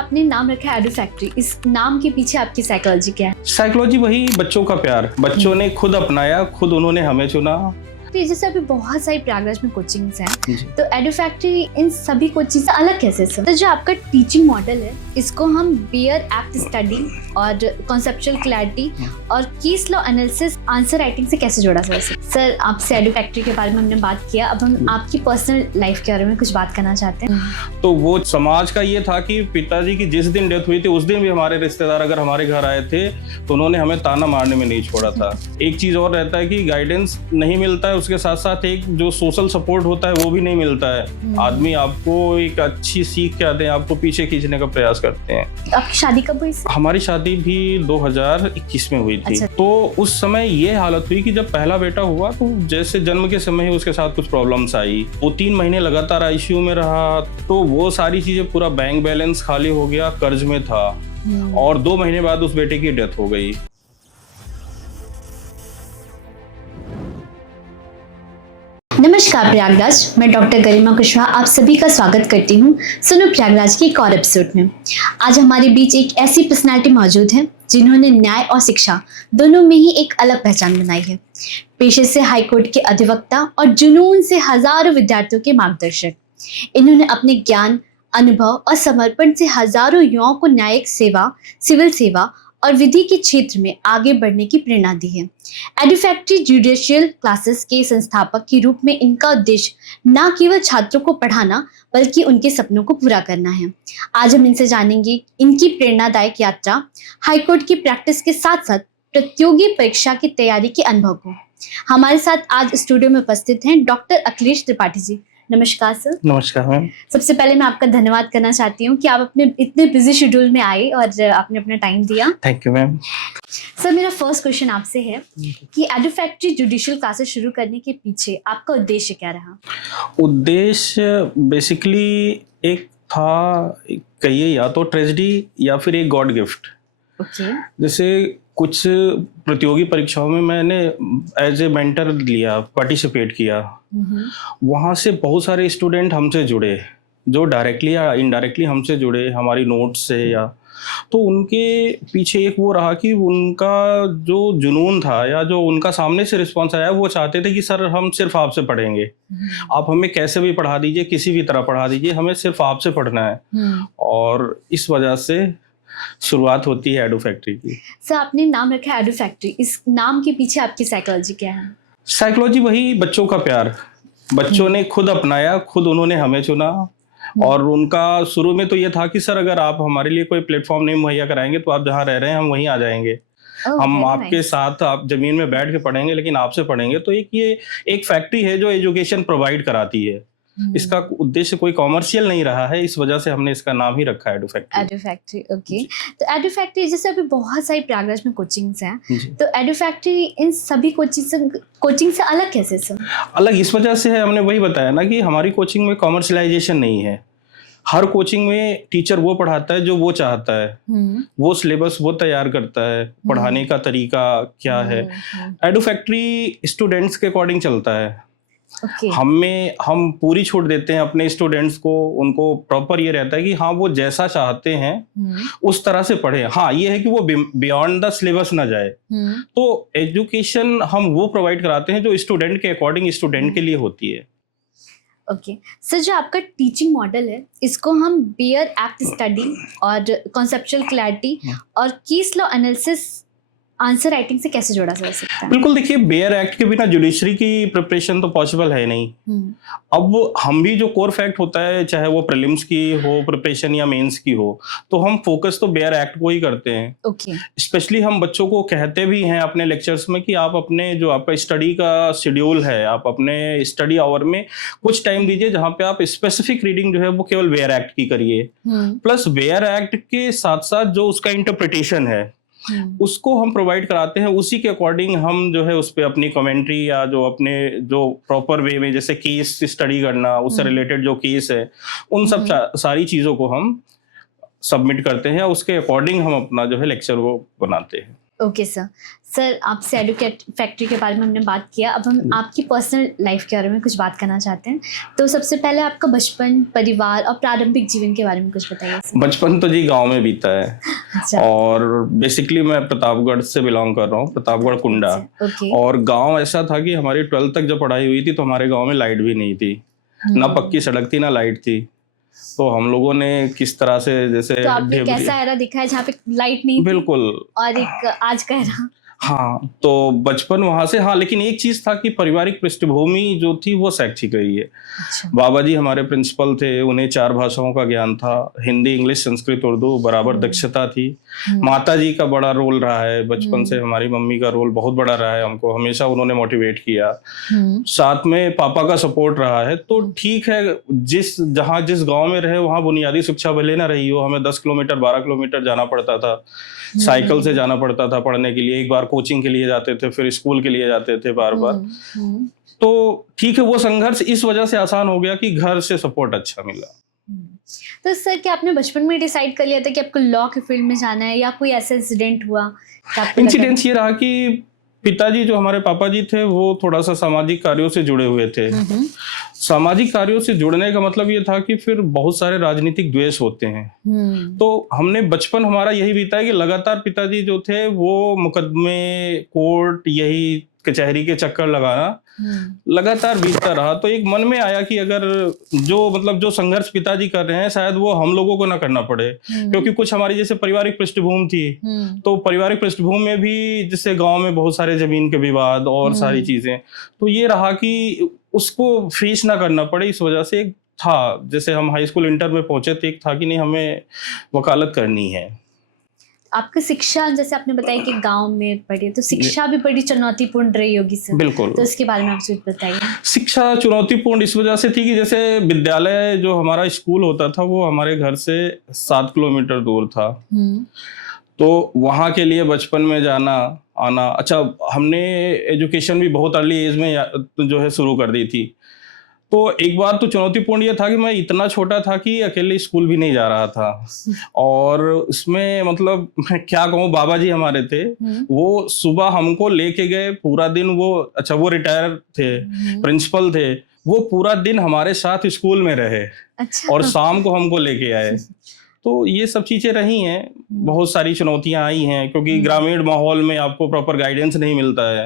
आपने नाम रखा है एडू फैक्ट्री, इस नाम के पीछे आपकी साइकोलॉजी क्या है? साइकोलॉजी वही बच्चों का प्यार, बच्चों ने खुद अपनाया, खुद उन्होंने हमें चुना। तो जैसे अभी बहुत सारी प्रयागराज में कोचिंग्स हैं, जी। तो एडू फैक्ट्री इन सभी कोचिंग से अलग कैसे है? तो जो आपका टीचिंग मॉडल है, इसको हम बेयर एक्ट स्टडी और कॉन्सेप्चुअल क्लैरिटी और case law analysis answer writing से कैसे जोड़ा जा सकता है? सर, आपसे एडू फैक्ट्री के बारे में हमने बात किया, अब हम आपकी पर्सनल लाइफ के बारे में कुछ बात करना चाहते हैं। तो वो समाज का ये था कि पिताजी की जिस दिन डेथ हुई थी उस दिन भी हमारे रिश्तेदार अगर हमारे घर आए थे तो उन्होंने हमें ताना मारने में नहीं छोड़ा था। एक चीज और रहता है कि गाइडेंस नहीं मिलता है, उसके साथ साथ एक जो सोशल सपोर्ट होता है वो भी नहीं मिलता है। आदमी आपको एक अच्छी सीख क्या दे, आपको पीछे खींचने का प्रयास करते हैं। आपकी शादी कब हुई? हमारी शादी भी 2021 में हुई थी। अच्छा। तो उस समय ये हालत हुई कि जब पहला बेटा हुआ तो जैसे जन्म के समय ही उसके साथ कुछ प्रॉब्लम्स आई। वो 3 महीने लगातार आईसीयू में रहा, तो वो सारी चीजें, पूरा बैंक बैलेंस खाली हो गया, कर्ज में था और 2 महीने बाद उस बेटे की डेथ हो गई। नमस्कार प्रयागराज, मैं डॉक्टर गरिमा कुशवाहा आप सभी का स्वागत करती हूँ सुनो प्रयागराज के एक और एपिसोड में। आज हमारे बीच एक ऐसी पर्सनालिटी मौजूद है जिन्होंने न्याय और शिक्षा दोनों में ही एक अलग पहचान बनाई है। पेशे से हाईकोर्ट के अधिवक्ता और जुनून से हजारों विद्यार्थियों के मार्गदर्शक, इन्होंने अपने ज्ञान, अनुभव और समर्पण से हजारों युवाओं को न्यायिक सेवा, सिविल सेवा और विधि के क्षेत्र में आगे बढ़ने की प्रेरणा दी है। एडू फैक्ट्री जुडिशियल क्लासेस के संस्थापक के रूप में इनका उद्देश्य न केवल छात्रों को पढ़ाना बल्कि उनके सपनों को पूरा करना है। आज हम इनसे जानेंगे इनकी प्रेरणादायक यात्रा, हाईकोर्ट की प्रैक्टिस के साथ साथ प्रतियोगी परीक्षा की तैयारी के अनुभव को। हमारे साथ आज स्टूडियो में उपस्थित हैं डॉक्टर अखिलेश त्रिपाठी जी। नमस्कार सर। नमस्कार मैम। सबसे पहले मैं आपका धन्यवाद करना चाहती हूँ कि आप अपने इतने बिजी शेड्यूल में आए और आपने अपना टाइम दिया। Thank you ma'am. सर, मेरा फर्स्ट क्वेश्चन आपसे है कि एडू फैक्ट्री जुडिशियल क्लासेस शुरू करने के पीछे आपका उद्देश्य क्या रहा? उद्देश्य बेसिकली एक था, कहिए या तो ट्रेजेडी या फिर एक गॉड गिफ्ट। ओके। जैसे कुछ प्रतियोगी परीक्षाओं में मैंने एज ए मेंटर लिया, पार्टिसिपेट किया। वहाँ से बहुत सारे स्टूडेंट हमसे जुड़े जो डायरेक्टली या इनडायरेक्टली हमसे जुड़े हमारी नोट्स से, या तो उनके पीछे एक वो रहा कि उनका जो जुनून था या जो उनका सामने से रिस्पॉन्स आया, वो चाहते थे कि सर हम सिर्फ आपसे पढ़ेंगे, आप हमें कैसे भी पढ़ा दीजिए, किसी भी तरह पढ़ा दीजिए, हमें सिर्फ आपसे पढ़ना है। और इस वजह से शुरुआत होती है एडू फैक्ट्री की। सर, आपने नाम रखा है एडू फैक्ट्री, इस नाम के पीछे आपकी साइकोलॉजी क्या है? साइकोलॉजी वही बच्चों का प्यार, बच्चों ने खुद अपनाया, खुद उन्होंने हमें चुना। और उनका शुरू में तो ये था कि सर अगर आप हमारे लिए कोई प्लेटफॉर्म नहीं मुहैया कराएंगे तो आप जहाँ रह रहे हैं हम वहीं आ जाएंगे। हम आपके साथ, आप जमीन में बैठ के पढ़ेंगे लेकिन आपसे पढ़ेंगे। तो ये एक फैक्ट्री है जो एजुकेशन प्रोवाइड कराती है। इसका उद्देश्य कोई कॉमर्शियल नहीं रहा है, इस वजह से हमने इसका नाम ही रखा है edu factory. Edu factory, okay. तो एडू फैक्ट्री जैसे अभी बहुत सारी प्रयागराज में कोचिंग्स हैं, तो एडू फैक्ट्री इन सभी कोचिंग से अलग कैसे सर? अलग इस वजह से है, हमने वही बताया ना कि हमारी कोचिंग में कॉमर्शियलाइजेशन नहीं है। हर कोचिंग में टीचर वो पढ़ाता है जो वो चाहता है, वो सिलेबस वो तैयार करता है, पढ़ाने का तरीका क्या है। एडू फैक्ट्री स्टूडेंट्स के अकॉर्डिंग चलता है। हम पूरी छूट देते हैं अपने स्टूडेंट्स को, उनको प्रॉपर ये रहता है कि हाँ वो जैसा चाहते हैं उस तरह से पढ़े। हाँ ये है कि वो बियॉन्ड द सिलेबस ना जाए। तो एजुकेशन हम वो प्रोवाइड कराते हैं जो स्टूडेंट के अकॉर्डिंग स्टूडेंट के लिए होती है। ओके सर, जो आपका टीचिंग मॉडल है इसको हम बेयर एक्ट स्टडी और कॉन्सेप्चुअल क्लैरिटी और case law analysis answer writing से कैसे जोड़ा जा सकता है? बिल्कुल, देखिए बेयर एक्ट के बिना जुडिशरी की प्रिपरेशन तो पॉसिबल है नहीं। अब हम भी जो कोर फैक्ट होता है, चाहे वो प्रीलिम्स की हो प्रिपरेशन या मेंस की हो, तो हम फोकस तो बेयर एक्ट को ही करते हैं। ओके। स्पेशली हम बच्चों को कहते भी हैं अपने लेक्चर्स में कि आप अपने जो आपका स्टडी का शेड्यूल है, आप अपने स्टडी आवर में कुछ टाइम दीजिए जहाँ पे आप स्पेसिफिक रीडिंग जो है वो केवल बेयर एक्ट की करिए। प्लस बेयर एक्ट के साथ साथ जो उसका इंटरप्रिटेशन है उसको हम प्रोवाइड कराते हैं। उसी के अकॉर्डिंग हम जो है उस पे अपनी कमेंट्री या जो अपने जो प्रॉपर वे में, जैसे केस स्टडी करना, उससे रिलेटेड जो केस है, उन सब सारी चीजों को हम सबमिट करते हैं। उसके अकॉर्डिंग हम अपना जो है लेक्चर वो बनाते हैं। Okay sir. सर, आपसे एडुकेट फैक्ट्री के बारे में हमने बात किया, अब हम आपकी पर्सनल लाइफ के बारे में कुछ बात करना चाहते हैं। तो सबसे पहले आपका बचपन, परिवार और प्रारंभिक जीवन के बारे में कुछ बताइए सर। बचपन तो जी गांव में बीता है। अच्छा। और बेसिकली मैं प्रतापगढ़ से बिलोंग कर रहा हूँ, प्रतापगढ़ कुंडा। ओके। और गांव ऐसा था कि हमारी 12th तक जब पढ़ाई हुई थी तो हमारे गांव में लाइट भी नहीं थी, ना पक्की सड़क थी, ना लाइट थी। तो हम लोगों ने किस तरह से, जैसे तो आपने कैसा एरा देखा है जहाँ पे लाइट नहीं थी बिल्कुल, और एक आज का एरा? हाँ, तो बचपन वहां से, हाँ, लेकिन एक चीज था कि पारिवारिक पृष्ठभूमि जो थी वो शैक्षिक रही है। अच्छा। बाबा जी हमारे प्रिंसिपल थे, उन्हें 4 भाषाओं का ज्ञान था, हिंदी, इंग्लिश, संस्कृत, उर्दू, बराबर दक्षता थी। माता जी का बड़ा रोल रहा है बचपन से, हमारी मम्मी का रोल बहुत बड़ा रहा है, हमको हमेशा उन्होंने मोटिवेट किया। साथ में पापा का सपोर्ट रहा है। तो ठीक है, जिस गांव में रहे वहां बुनियादी शिक्षा भले ना रही हो, हमें 10 किलोमीटर 12 किलोमीटर जाना पड़ता था, साइकिल से जाना पड़ता था पढ़ने के लिए। एक बार कोचिंग के लिए जाते थे, फिर स्कूल के लिए जाते थे बार बार। तो ठीक है, वो संघर्ष इस वजह से आसान हो गया कि घर से सपोर्ट अच्छा मिला। तो सर, क्या आपने बचपन में डिसाइड कर लिया था कि आपको लॉ के फील्ड में जाना है, या कोई ऐसा इंसिडेंट हुआ? इंसिडेंट ये रहा कि पिताजी, जो हमारे पापा जी थे, वो थोड़ा सा सामाजिक कार्यों से जुड़े हुए थे। सामाजिक कार्यों से जुड़ने का मतलब ये था कि फिर बहुत सारे राजनीतिक द्वेष होते हैं। तो हमने बचपन हमारा यही बीता है कि लगातार पिताजी जो थे वो मुकदमे, कोर्ट, यही कचहरी के चक्कर लगाना लगातार बीतता रहा। तो एक मन में आया कि अगर जो संघर्ष पिताजी कर रहे हैं, शायद वो हम लोगों को ना करना पड़े, क्योंकि कुछ हमारी जैसे पारिवारिक पृष्ठभूमि थी। तो पारिवारिक पृष्ठभूमि में भी जैसे गांव में बहुत सारे जमीन के विवाद और सारी चीजें, तो ये रहा कि उसको फेस ना करना पड़े। इस वजह से एक था, जैसे हम हाई स्कूल इंटर में पहुंचे थे, एक था कि नहीं, हमें वकालत करनी है। आपकी शिक्षा, जैसे आपने बताया कि गांव में पढ़ी, तो शिक्षा भी बड़ी चुनौतीपूर्ण रही होगी सर। बिल्कुल। तो इसके बारे में आप कुछ बताइए। शिक्षा चुनौतीपूर्ण इस वजह से थी कि जैसे विद्यालय, जो हमारा स्कूल होता था, वो हमारे घर से 7 किलोमीटर दूर था। तो वहाँ के लिए बचपन में जाना आना, अच्छा, हमने एजुकेशन भी बहुत अर्ली एज में जो है शुरू कर दी थी। तो एक बार तो चुनौतीपूर्ण ये था कि मैं इतना छोटा था कि अकेले स्कूल भी नहीं जा रहा था। और उसमें मतलब मैं क्या कहूँ, बाबा जी हमारे थे, वो सुबह हमको लेके गए, पूरा दिन वो रिटायर थे, प्रिंसिपल थे, वो पूरा दिन हमारे साथ स्कूल में रहे। अच्छा। और शाम को हमको लेके आए। तो ये सब चीजें रही हैं, बहुत सारी चुनौतियां आई हैं, क्योंकि ग्रामीण माहौल में आपको प्रॉपर गाइडेंस नहीं मिलता है।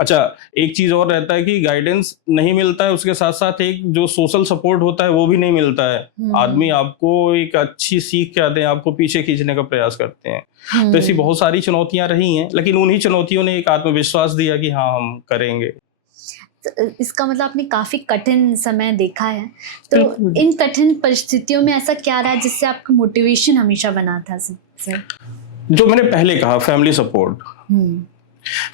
अच्छा, एक चीज और रहता है कि गाइडेंस नहीं मिलता है, उसके साथ साथ एक जो सोशल सपोर्ट होता है वो भी नहीं मिलता है। आदमी आपको एक अच्छी सीख के आते हैं, आपको पीछे खींचने का प्रयास करते हैं। तो ऐसी बहुत सारी चुनौतियां रही हैं, लेकिन उन्हीं चुनौतियों ने एक आत्मविश्वास दिया कि हाँ, हम करेंगे। तो इसका मतलब आपने काफी कठिन समय देखा है। तो इन कठिन परिस्थितियों में ऐसा क्या रहा जिससे आपका मोटिवेशन हमेशा बना था सर? जो मैंने पहले कहा, फैमिली सपोर्ट।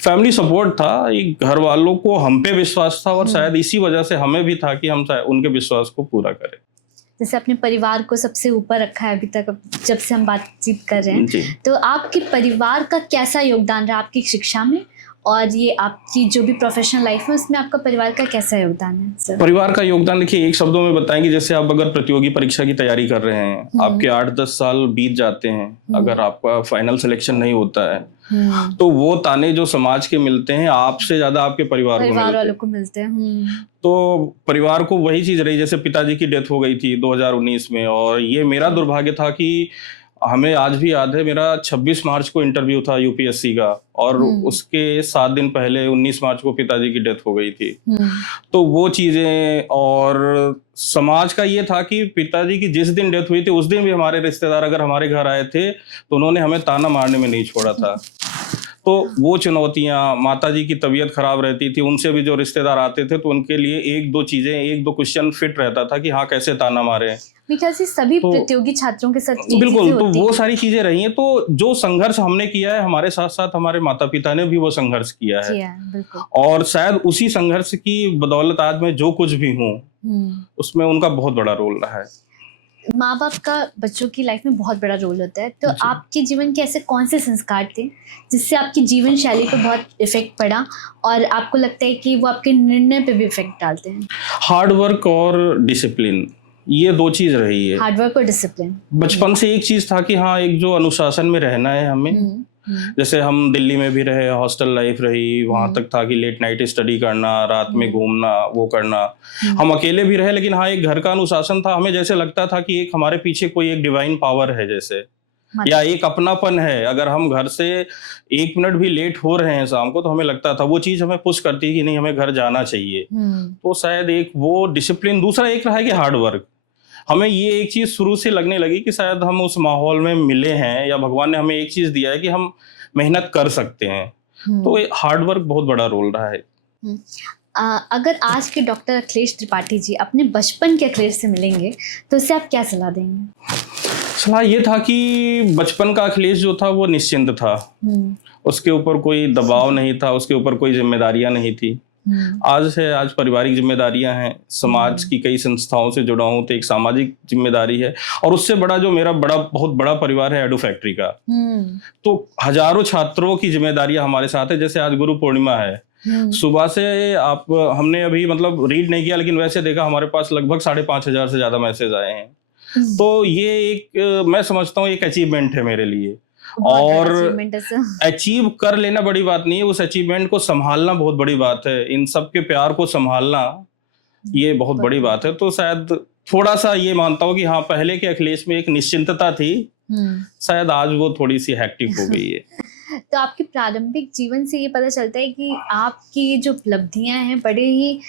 फैमिली सपोर्ट था, एक घर वालों को हम पे विश्वास था, और शायद इसी वजह से हमें भी था कि हम उनके विश्वास को पूरा करें। जैसे अपने परिवार को सबसे ऊपर रखा है अभी तक, जब से हम बातचीत कर रहे हैं, तो आपके परिवार का कैसा योगदान रहा आपकी शिक्षा में, और ये आपकी जो भी प्रोफेशनल लाइफ है उसमें आपका परिवार का कैसा योगदान है सर? परिवार का योगदान देखिए, एक शब्दों में बताएंगे, जैसे आप अगर प्रतियोगी परीक्षा की तैयारी कर रहे हैं, आपके 8-10 साल बीत जाते हैं, अगर आपका फाइनल सिलेक्शन नहीं होता है, तो वो ताने जो समाज के मिलते हैं, आपसे ज्यादा आपके परिवार वालों को मिलते हैं। तो परिवार को वही चीज रही, जैसे पिताजी की डेथ हो गई थी 2019 में, और ये मेरा दुर्भाग्य था कि हमें आज भी याद है, मेरा 26 मार्च को इंटरव्यू था यूपीएससी का, और उसके 7 दिन पहले 19 मार्च को पिताजी की डेथ हो गई थी। तो वो चीजें, और समाज का ये था कि पिताजी की जिस दिन डेथ हुई थी उस दिन भी हमारे रिश्तेदार अगर हमारे घर आए थे तो उन्होंने हमें ताना मारने में नहीं छोड़ा था। तो वो चुनौतियां, माताजी की तबीयत खराब रहती थी, उनसे भी जो रिश्तेदार आते थे तो उनके लिए 1-2 क्वेश्चन फिट रहता था कि हाँ, कैसे ताना मारे। सभी प्रतियोगी छात्रों के साथ बिल्कुल, तो वो सारी चीजें रही हैं। तो जो संघर्ष हमने किया है, हमारे साथ साथ हमारे माता पिता ने भी वो संघर्ष किया है, और शायद उसी संघर्ष की बदौलत आज मैं जो कुछ भी हूँ, उसमें उनका बहुत बड़ा रोल रहा है। माँ बाप का बच्चों की लाइफ में बहुत बड़ा रोल होता है। तो आपके जीवन के ऐसे कौन से संस्कार थे जिससे आपकी जीवन शैली पर बहुत इफेक्ट पड़ा, और आपको लगता है कि वो आपके निर्णय पे भी इफेक्ट डालते हैं? हार्ड वर्क और डिसिप्लिन, ये 2 चीज रही है। हार्डवर्क और डिसिप्लिन। बचपन से एक चीज था कि हाँ, एक जो अनुशासन में रहना है हमें, जैसे हम दिल्ली में भी रहे, हॉस्टल लाइफ रही, वहां तक था कि लेट नाइट स्टडी करना, रात में घूमना, वो करना। हम अकेले भी रहे, लेकिन हाँ एक घर का अनुशासन था। हमें जैसे लगता था कि एक हमारे पीछे कोई एक डिवाइन पावर है जैसे, या एक अपनापन है। अगर हम घर से 1 मिनट भी लेट हो रहे हैं शाम को, तो हमें लगता था वो चीज हमें पुश करती है कि नहीं हमें घर जाना चाहिए। तो शायद एक वो डिसिप्लिन। दूसरा एक रहा है कि हार्ड वर्क। हमें ये एक चीज शुरू से लगने लगी कि शायद हम उस माहौल में मिले हैं, या भगवान ने हमें एक चीज दिया है कि हम मेहनत कर सकते हैं। तो हार्ड वर्क बहुत बड़ा रोल रहा है। अगर आज के डॉक्टर अखिलेश त्रिपाठी जी अपने बचपन के अखिलेश से मिलेंगे तो उससे आप क्या सलाह देंगे? सलाह ये था कि बचपन का अखिलेश जो था वो निश्चिंत था। उसके ऊपर कोई दबाव नहीं था, उसके ऊपर कोई जिम्मेदारियां नहीं थी। आज पारिवारिक जिम्मेदारियां हैं, समाज की कई संस्थाओं से जुड़ा हूं, तो एक सामाजिक जिम्मेदारी है। और उससे बड़ा जो मेरा बहुत बड़ा परिवार है एडू फैक्ट्री का, तो हजारों छात्रों की जिम्मेदारियां हमारे साथ है। जैसे आज गुरु पूर्णिमा है, सुबह से हमने अभी मतलब रीड नहीं किया, लेकिन वैसे देखा हमारे पास लगभग 5,500 से ज्यादा मैसेज आए हैं। तो ये एक मैं समझता हूँ एक अचीवमेंट है मेरे लिए। और अचीव कर लेना बड़ी बात नहीं है, उस अचीवमेंट को संभालना बहुत बड़ी बात है। इन सब के प्यार को संभालना ये बहुत बड़ी बात है। तो शायद थोड़ा सा ये मानता हूँ कि हाँ पहले के अखिलेश में एक निश्चिंतता थी, शायद आज वो थोड़ी सी हेक्टिक हो गई है। तो आपके प्रारंभिक जीवन से ये पता चलता है कि आपकी जो उपलब्धियां हैं बड़े ही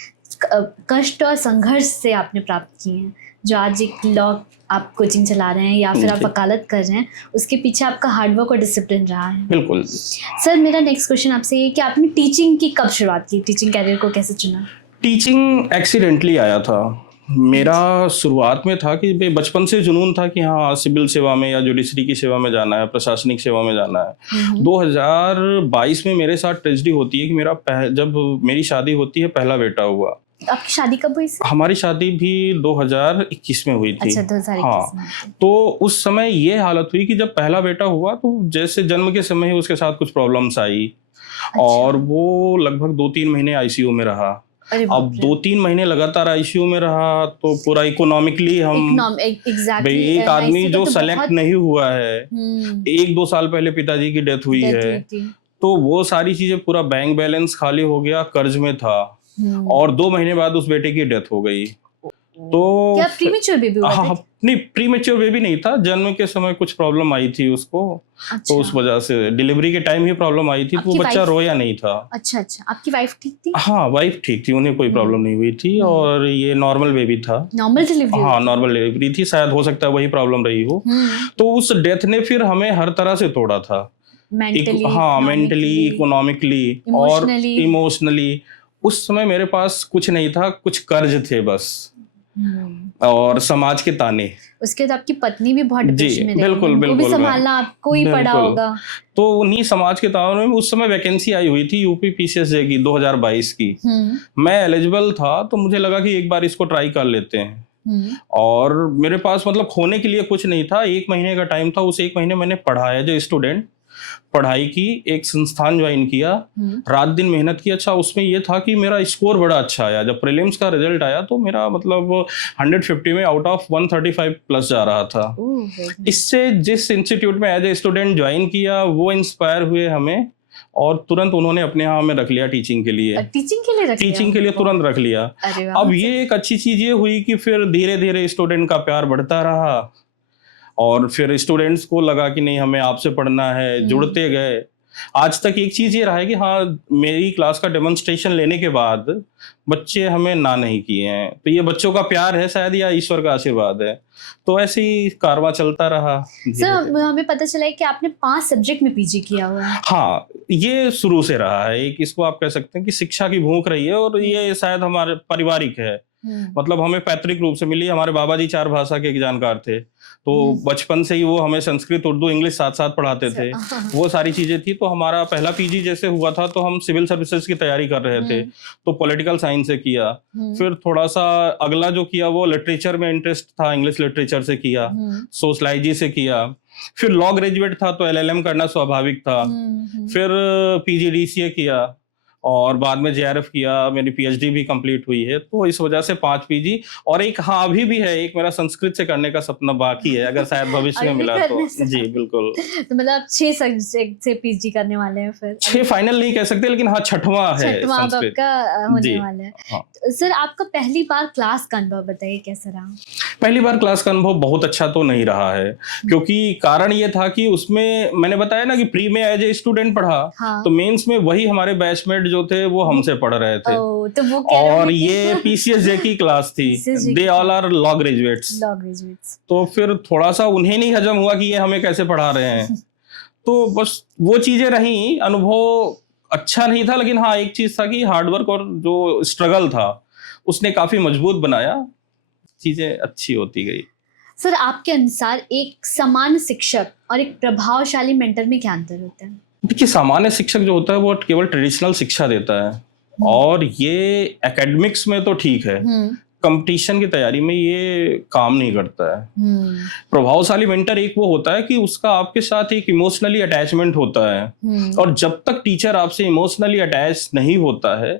कष्ट और संघर्ष से आपने प्राप्त की हैं। जो आज एक लॉ आप कोचिंग चला रहे हैं या फिर आप वकालत कर रहे हैं, उसके पीछे आपका हार्डवर्क और डिसिप्लिन रहा है। बिल्कुल। सर मेरा नेक्स्ट क्वेश्चन आपसे ये कि आपने टीचिंग की कब शुरुआत की, टीचिंग कैरियर को कैसे चुना? टीचिंग एक्सीडेंटली आया था मेरा। शुरुआत में था कि बचपन से जुनून था कि हाँ सिविल सेवा में या जुडिशरी की सेवा में जाना है, प्रशासनिक सेवा में जाना है। 2022 में मेरे साथ ट्रेजेडी होती है कि जब मेरी शादी होती है, पहला बेटा हुआ। आपकी शादी कब हुई सर? हमारी शादी भी 2021 में हुई थी। अच्छा, 2021 हाँ में। तो उस समय ये हालत हुई कि जब पहला बेटा हुआ तो जैसे जन्म के समय ही उसके साथ कुछ प्रॉब्लम्स आई। अच्छा। और वो लगभग 2-3 महीने आईसीयू में रहा। अब 2-3 महीने लगातार आईसीयू में रहा तो पूरा इकोनॉमिकली हम भाई एक आदमी जो सेलेक्ट नहीं हुआ है, 1-2 साल पहले पिताजी की डेथ हुई है, तो वो सारी चीजें, पूरा बैंक बैलेंस खाली हो गया, कर्ज में था। और 2 महीने बाद उस बेटे की डेथ हो गई। तो क्या प्रीमेच्योर बेबी हुआ? हाँ, नहीं प्रीमेच्योर बेबी नहीं था, जन्म के समय कुछ प्रॉब्लम आई थी उसको। अच्छा। तो उस वजह से डिलीवरी के टाइम ही प्रॉब्लम आई थी, तो वो बच्चा रोया नहीं था। अच्छा अच्छा। आपकी वाइफ ठीक थी? हाँ वाइफ ठीक थी, उन्हें कोई प्रॉब्लम नहीं हुई थी। और ये नॉर्मल बेबी था। Normal delivery? हाँ नॉर्मल डिलीवरी थी, शायद हो सकता है वही प्रॉब्लम रही हो। तो उस डेथ ने फिर हमें हर तरह से तोड़ा था। मेंटली, इकोनॉमिकली और इमोशनली। उस समय मेरे पास कुछ नहीं था, कुछ कर्ज थे बस, और समाज के ताने। उसके बाद आपकी पत्नी भी बहुत डिप्रेशन में रही, बिल्कुल बिल्कुल संभालना आपको ही पड़ा होगा। तो उन्हीं समाज के तानों में उस समय वैकेंसी आई हुई थी यूपी पीसीएसजे की 2022 की। मैं एलिजिबल था, तो मुझे लगा कि एक बार इसको ट्राई कर लेते हैं। और मेरे पास मतलब खोने के लिए कुछ नहीं था, 1 महीने का टाइम था। उस 1 महीने मैंने पढ़ा है, जो स्टूडेंट पढ़ाई की, एक संस्थान ज्वाइन किया, रात दिन मेहनत की। अच्छा उसमें ये था कि मेरा स्कोर बड़ा अच्छा आया। जब प्रीलिम्स का रिजल्ट आया तो मेरा मतलब 150 में आउट ऑफ 135 प्लस जा रहा था। इससे जिस इंस्टीट्यूट में एज ए स्टूडेंट ज्वाइन किया, वो इंस्पायर हुए हमें, और तुरंत उन्होंने अपने यहाँ में रख लिया टीचिंग के लिए। टीचिंग के लिए तुरंत रख लिया। अब ये एक अच्छी चीज ये हुई कि फिर धीरे धीरे स्टूडेंट का प्यार बढ़ता रहा, और फिर स्टूडेंट्स को लगा कि नहीं हमें आपसे पढ़ना है, जुड़ते गए। आज तक एक चीज ये रहा है कि हाँ मेरी क्लास का डेमोन्स्ट्रेशन लेने के बाद बच्चे हमें ना नहीं किए हैं, तो ये बच्चों का प्यार है शायद, या ईश्वर का आशीर्वाद है। तो ऐसे ही कारवां चलता रहा। सर हमें पता चला है कि आपने 5 सब्जेक्ट में पीजी किया हुआ है। हाँ ये शुरू से रहा है, एक इसको आप कह सकते हैं कि शिक्षा की भूख रही है, और ये शायद हमारे पारिवारिक है। मतलब हमें पैतृक रूप से मिली। हमारे बाबा जी 4 भाषा के जानकार थे, तो बचपन से ही वो हमें संस्कृत, उर्दू, इंग्लिश साथ साथ पढ़ाते थे। वो सारी चीजें थी। तो हमारा पहला पीजी जैसे हुआ था तो हम सिविल सर्विसेज की तैयारी कर रहे थे, तो पॉलिटिकल साइंस से किया। फिर थोड़ा सा अगला जो किया वो लिटरेचर में इंटरेस्ट था, इंग्लिश लिटरेचर से किया, सोशलाइजी से किया। फिर लॉ ग्रेजुएट था तो एलएलएम करना स्वाभाविक था। फिर पीजीडीसीए किया, और बाद में जेआरएफ किया, मेरी पीएचडी भी कंप्लीट हुई है, तो इस वजह से 5 पीजी और एक, हाँ अभी भी है एक मेरा संस्कृत से करने का सपना बाकी है, अगर शायद भविष्य में मिला तो। जी बिल्कुल। तो मतलब आप 6 सब्जेक्ट से पीजी करने वाले हैं फिर? 6 फाइनल नहीं कह सकते, लेकिन हाँ 6वां है संस्कृत आपका होने वाला है। हाँ। सर आपका पहली बार क्लास का अनुभव बताइए, कैसा रहा? पहली बार क्लास का अनुभव बहुत अच्छा तो नहीं रहा है, क्योंकि कारण ये था कि उसमें मैंने बताया ना कि प्री में एज ए स्टूडेंट पढ़ा, हाँ। तो मेंस में वही हमारे बैचमेट जो थे वो हमसे पढ़ रहे थे। तो वो और ये पीसीएसजे की क्लास थी, they all are law graduates. तो फिर थोड़ा सा उन्हें नहीं हजम हुआ कि ये हमें कैसे पढ़ा रहे हैं। तो बस वो चीजें रही, अनुभव अच्छा नहीं था, लेकिन हाँ एक चीज था कि हार्डवर्क और जो स्ट्रगल था उसने काफी मजबूत बनाया, चीजें अच्छी होती गई। सर आपके अनुसार एक सामान्य शिक्षक और एक प्रभावशाली मेंटर में क्या अंतर होता है? देखिए, सामान्य शिक्षक जो होता है वो केवल ट्रेडिशनल शिक्षा देता है, और ये एकेडमिक्स में तो ठीक है, कंपटीशन की तैयारी में ये काम नहीं करता है। प्रभावशाली मेंटर एक वो होता है कि उसका आपके साथ एक इमोशनली अटैचमेंट होता है, और जब तक टीचर आपसे इमोशनली अटैच नहीं होता है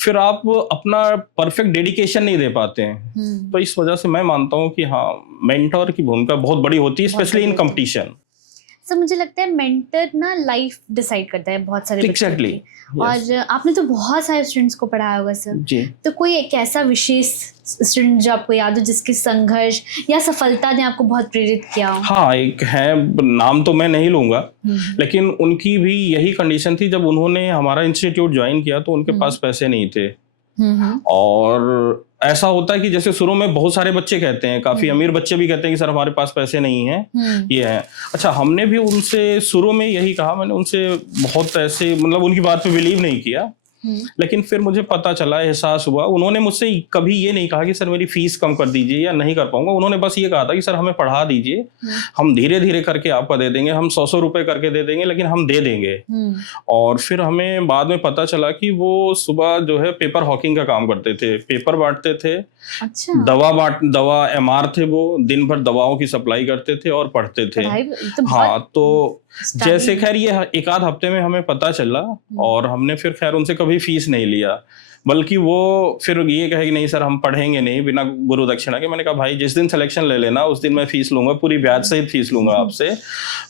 फिर आप अपना परफेक्ट डेडिकेशन नहीं दे पाते हैं। तो इस वजह से मैं मानता हूँ कि हाँ, मेंटर की भूमिका बहुत बड़ी होती है, स्पेशली इन कंपटीशन। सर मुझे लगता है मेंटर ना लाइफ डिसाइड करता है बहुत सारे Exactly. और आपने तो बहुत सारे स्टूडेंट्स को पढ़ाया होगा सर जी। तो कोई एक ऐसा विशेष स्टूडेंट जो आपको याद हो जिसकी संघर्ष या सफलता ने आपको बहुत प्रेरित किया हो? हाँ, एक है, नाम तो मैं नहीं लूंगा, लेकिन उनकी भी यही कंडीशन थी। जब उन्होंने हमारा इंस्टीट्यूट ज्वाइन किया तो उनके पास पैसे नहीं थे, और ऐसा होता है कि जैसे शुरू में बहुत सारे बच्चे कहते हैं, काफी अमीर बच्चे भी कहते हैं कि सर हमारे पास पैसे नहीं हैं, ये है। अच्छा, हमने भी उनसे शुरू में यही कहा, मैंने उनसे बहुत ऐसे मतलब उनकी बात पे बिलीव नहीं किया, लेकिन फिर मुझे पता चला, एहसास हुआ। उन्होंने मुझसे कभी ये नहीं कहा कि सर मेरी फीस कम कर दीजिए या नहीं कर पाऊंगा। उन्होंने बस ये कहा था कि सर हमें पढ़ा दीजिए, हम धीरे धीरे करके आपका दे देंगे, हम 100 रुपए करके दे देंगे, लेकिन हम दे देंगे। और फिर हमें बाद में पता चला कि वो सुबह जो है पेपर हॉकिंग का काम करते थे, पेपर बांटते थे। अच्छा। दवा एमआर थे, वो दिन भर दवाओं की सप्लाई करते थे और पढ़ते थे। हाँ, तो जैसे खैर ये एक आध हफ्ते में हमें पता चला, और हमने फिर खैर उनसे कभी फीस नहीं लिया, बल्कि वो फिर ये कहे कि नहीं सर हम पढ़ेंगे नहीं बिना गुरु दक्षिणा के। मैंने कहा भाई जिस दिन सिलेक्शन ले लेना उस दिन मैं फीस लूंगा, पूरी ब्याज सहित फीस लूंगा आपसे।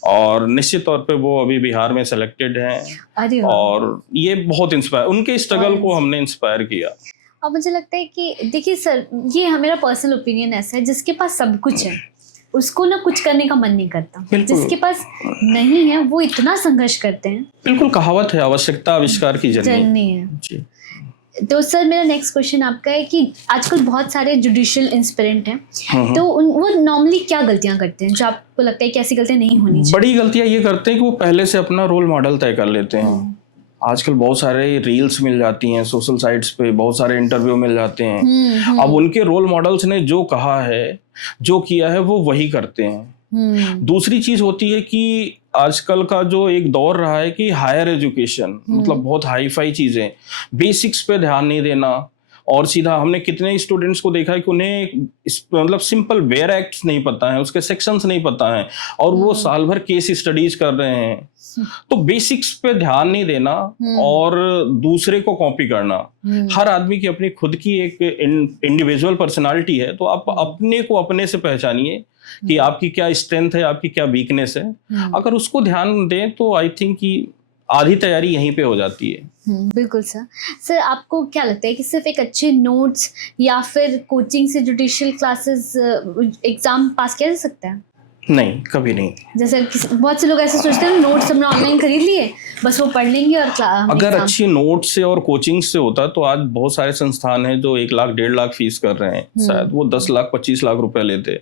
और निश्चित तौर पे वो अभी बिहार में सेलेक्टेड हैं, और ये बहुत इंस्पायर, उनके स्ट्रगल को हमने इंस्पायर किया। और मुझे लगता है कि देखिए सर, ये मेरा पर्सनल ओपिनियन ऐसा है, जिसके पास सब कुछ है उसको ना कुछ करने का मन नहीं करता, जिसके पास नहीं है वो इतना संघर्ष करते हैं। बिल्कुल कहावत है, आवश्यकता आविष्कार की जर्नी है जी। तो सर मेरा नेक्स्ट क्वेश्चन आपका है कि आजकल बहुत सारे जुडिशियल इंस्पिरेंट हैं, तो वो नॉर्मली क्या गलतियां करते हैं जो आपको लगता है कि ऐसी गलतियां नहीं होनी चाहिए? बड़ी गलतियां ये करते हैं कि वो पहले से अपना रोल मॉडल तय कर लेते हैं। आजकल बहुत सारे रील्स मिल जाती हैं सोशल साइट्स पे, बहुत सारे इंटरव्यू मिल जाते हैं। अब उनके रोल मॉडल्स ने जो कहा है, जो किया है, वो वही करते हैं। दूसरी चीज होती है कि आजकल का जो एक दौर रहा है कि हायर एजुकेशन, मतलब बहुत हाई फाई चीजें, बेसिक्स पे ध्यान नहीं देना, और सीधा हमने कितने स्टूडेंट्स को देखा है कि उन्हें मतलब सिंपल वेयर एक्ट्स नहीं पता है, उसके सेक्शंस नहीं पता है, और वो साल भर केस स्टडीज कर रहे हैं। तो बेसिक्स पे ध्यान नहीं देना और दूसरे को कॉपी करना। हर आदमी की अपनी खुद की एक इंडिविजुअल पर्सनालिटी है, तो आप अपने को अपने से पहचानिए कि आपकी क्या स्ट्रेंथ है, आपकी क्या वीकनेस है। अगर उसको ध्यान दें तो आई थिंक कि आधी तैयारी यहीं पे हो जाती है। बिल्कुल सर। सर आपको क्या लगता है कि सिर्फ एक अच्छे नोट्स या फिर कोचिंग से जुडिशियल क्लासेस एग्जाम पास किया जा सकता है? नहीं, कभी नहीं। जैसे बहुत से लोग ऐसे सोचते हैं नोट्स हमने ऑनलाइन खरीद लिए, बस वो पढ़ लेंगे और अगर अच्छी नोट से और कोचिंग से होता तो आज बहुत सारे संस्थान हैं जो 1 लाख 1.5 लाख फीस कर रहे हैं, शायद वो 10 लाख 25 लाख रुपए लेते,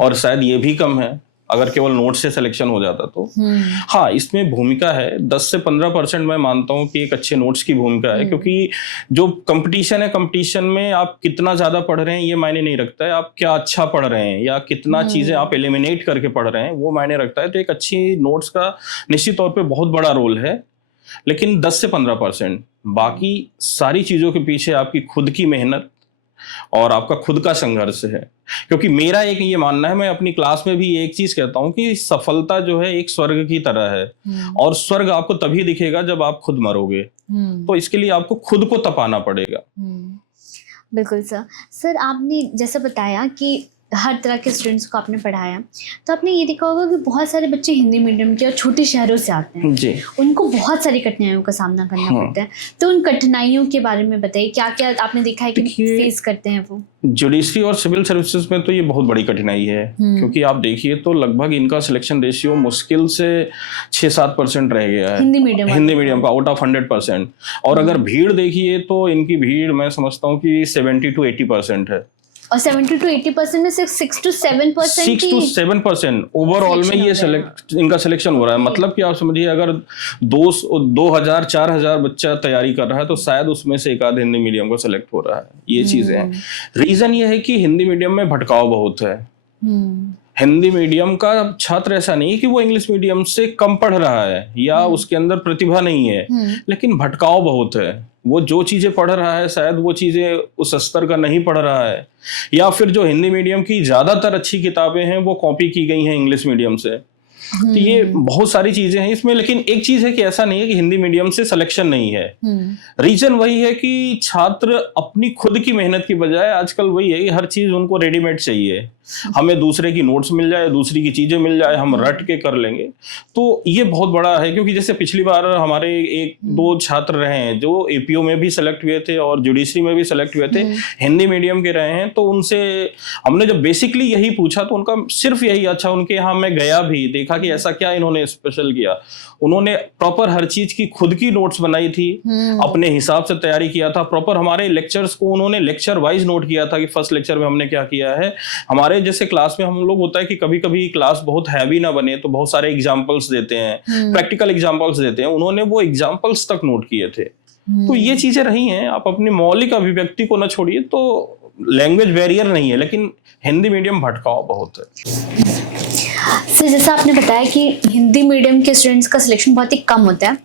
और शायद ये भी कम है अगर केवल नोट से सिलेक्शन हो जाता तो। हाँ, इसमें भूमिका है 10 से 15% मैं मानता हूँ कि एक अच्छे नोट्स की भूमिका है, क्योंकि जो कंपटीशन है, कंपटीशन में आप कितना ज्यादा पढ़ रहे हैं ये मायने नहीं रखता है, आप क्या अच्छा पढ़ रहे हैं या कितना चीजें आप एलिमिनेट करके पढ़ रहे हैं वो मायने रखता है। तो एक अच्छी नोट्स का निश्चित तौर पे बहुत बड़ा रोल है, लेकिन 10 से 15%, बाकी सारी चीजों के पीछे आपकी खुद की मेहनत और आपका खुद का संघर्ष है। क्योंकि मेरा एक ये मानना है, मैं अपनी क्लास में भी एक चीज कहता हूँ कि सफलता जो है एक स्वर्ग की तरह है, और स्वर्ग आपको तभी दिखेगा जब आप खुद मरोगे। तो इसके लिए आपको खुद को तपाना पड़ेगा। बिल्कुल सर। सर आपने जैसा बताया कि हर तरह के स्टूडेंट्स को आपने पढ़ाया, तो आपने ये देखा होगा कि बहुत सारे बच्चे हिंदी मीडियम के और छोटे शहरों से आते हैं जी। उनको बहुत सारी कठिनाइयों का सामना करना पड़ता है। तो उन कठिनाइयों के बारे में बताइए, क्या क्या आपने देखा है कि फेस करते हैं वो? जुडिशरी और सिविल सर्विसेज में तो ये बहुत बड़ी कठिनाई है, क्योंकि आप देखिए तो लगभग इनका सिलेक्शन रेशियो मुश्किल से 6-7% रह गया है हिंदी मीडियम का आउट ऑफ 100%। और अगर भीड़ देखिए तो इनकी भीड़ मैं समझता हूँ कि 70-80% है, और 70-80% में सिर्फ 6-7% ओवरऑल में ये इनका सिलेक्शन हो रहा है। मतलब कि आप समझिए अगर 2000-4000 बच्चा तैयारी कर रहा है तो शायद उसमें से एक आध हिंदी मीडियम को सिलेक्ट हो रहा है। ये चीजें हैं। रीजन ये है कि हिंदी मीडियम में भटकाव बहुत है। हिंदी मीडियम का छात्र ऐसा नहीं है कि वो इंग्लिश मीडियम से कम पढ़ रहा है या उसके अंदर प्रतिभा नहीं है, लेकिन भटकाव बहुत है। वो जो चीजें पढ़ रहा है शायद वो चीजें उस स्तर का नहीं पढ़ रहा है, या फिर जो हिंदी मीडियम की ज्यादातर अच्छी किताबें हैं वो कॉपी की गई हैं इंग्लिश मीडियम से। तो ये बहुत सारी चीजें हैं इसमें। लेकिन एक चीज है कि ऐसा नहीं है कि हिंदी मीडियम से सिलेक्शन नहीं है। रीजन वही है कि छात्र अपनी खुद की मेहनत की बजाय आजकल वही है कि हर चीज उनको रेडीमेड चाहिए। हमें दूसरे की नोट्स मिल जाए, दूसरी की चीजें मिल जाए, हम रट के कर लेंगे। तो ये बहुत बड़ा है, क्योंकि जैसे पिछली बार हमारे 1-2 छात्र रहे हैं जो एपीओ में भी सेलेक्ट हुए थे और जुडिशरी में भी सेलेक्ट हुए थे, हिंदी मीडियम के रहे हैं। तो उनसे हमने जब बेसिकली यही पूछा तो उनका सिर्फ यही, अच्छा उनके यहाँ मैं गया भी, देखा कि ऐसा क्या इन्होंने स्पेशल किया। उन्होंने प्रॉपर हर चीज की खुद की नोट्स बनाई थी, अपने हिसाब से तैयारी किया था। प्रॉपर हमारे लेक्चर्स को उन्होंने लेक्चर वाइज नोट किया था कि फर्स्ट लेक्चर में हमने क्या किया है। हमारे जैसे क्लास में हम लोग होता है कि कभी कभी क्लास बहुत हैवी ना बने तो बहुत सारे एग्जाम्पल्स देते हैं, प्रैक्टिकल एग्जाम्पल्स देते हैं। उन्होंने वो एग्जाम्पल्स तक नोट किए थे। तो ये चीजें रही हैं। आप अपनी मौलिक अभिव्यक्ति को ना छोड़िए। तो लैंग्वेज बैरियर नहीं है, लेकिन हिंदी मीडियम भटकाव बहुत है। सर जैसा आपने बताया कि हिंदी मीडियम के स्टूडेंट्स का सिलेक्शन बहुत ही कम होता है,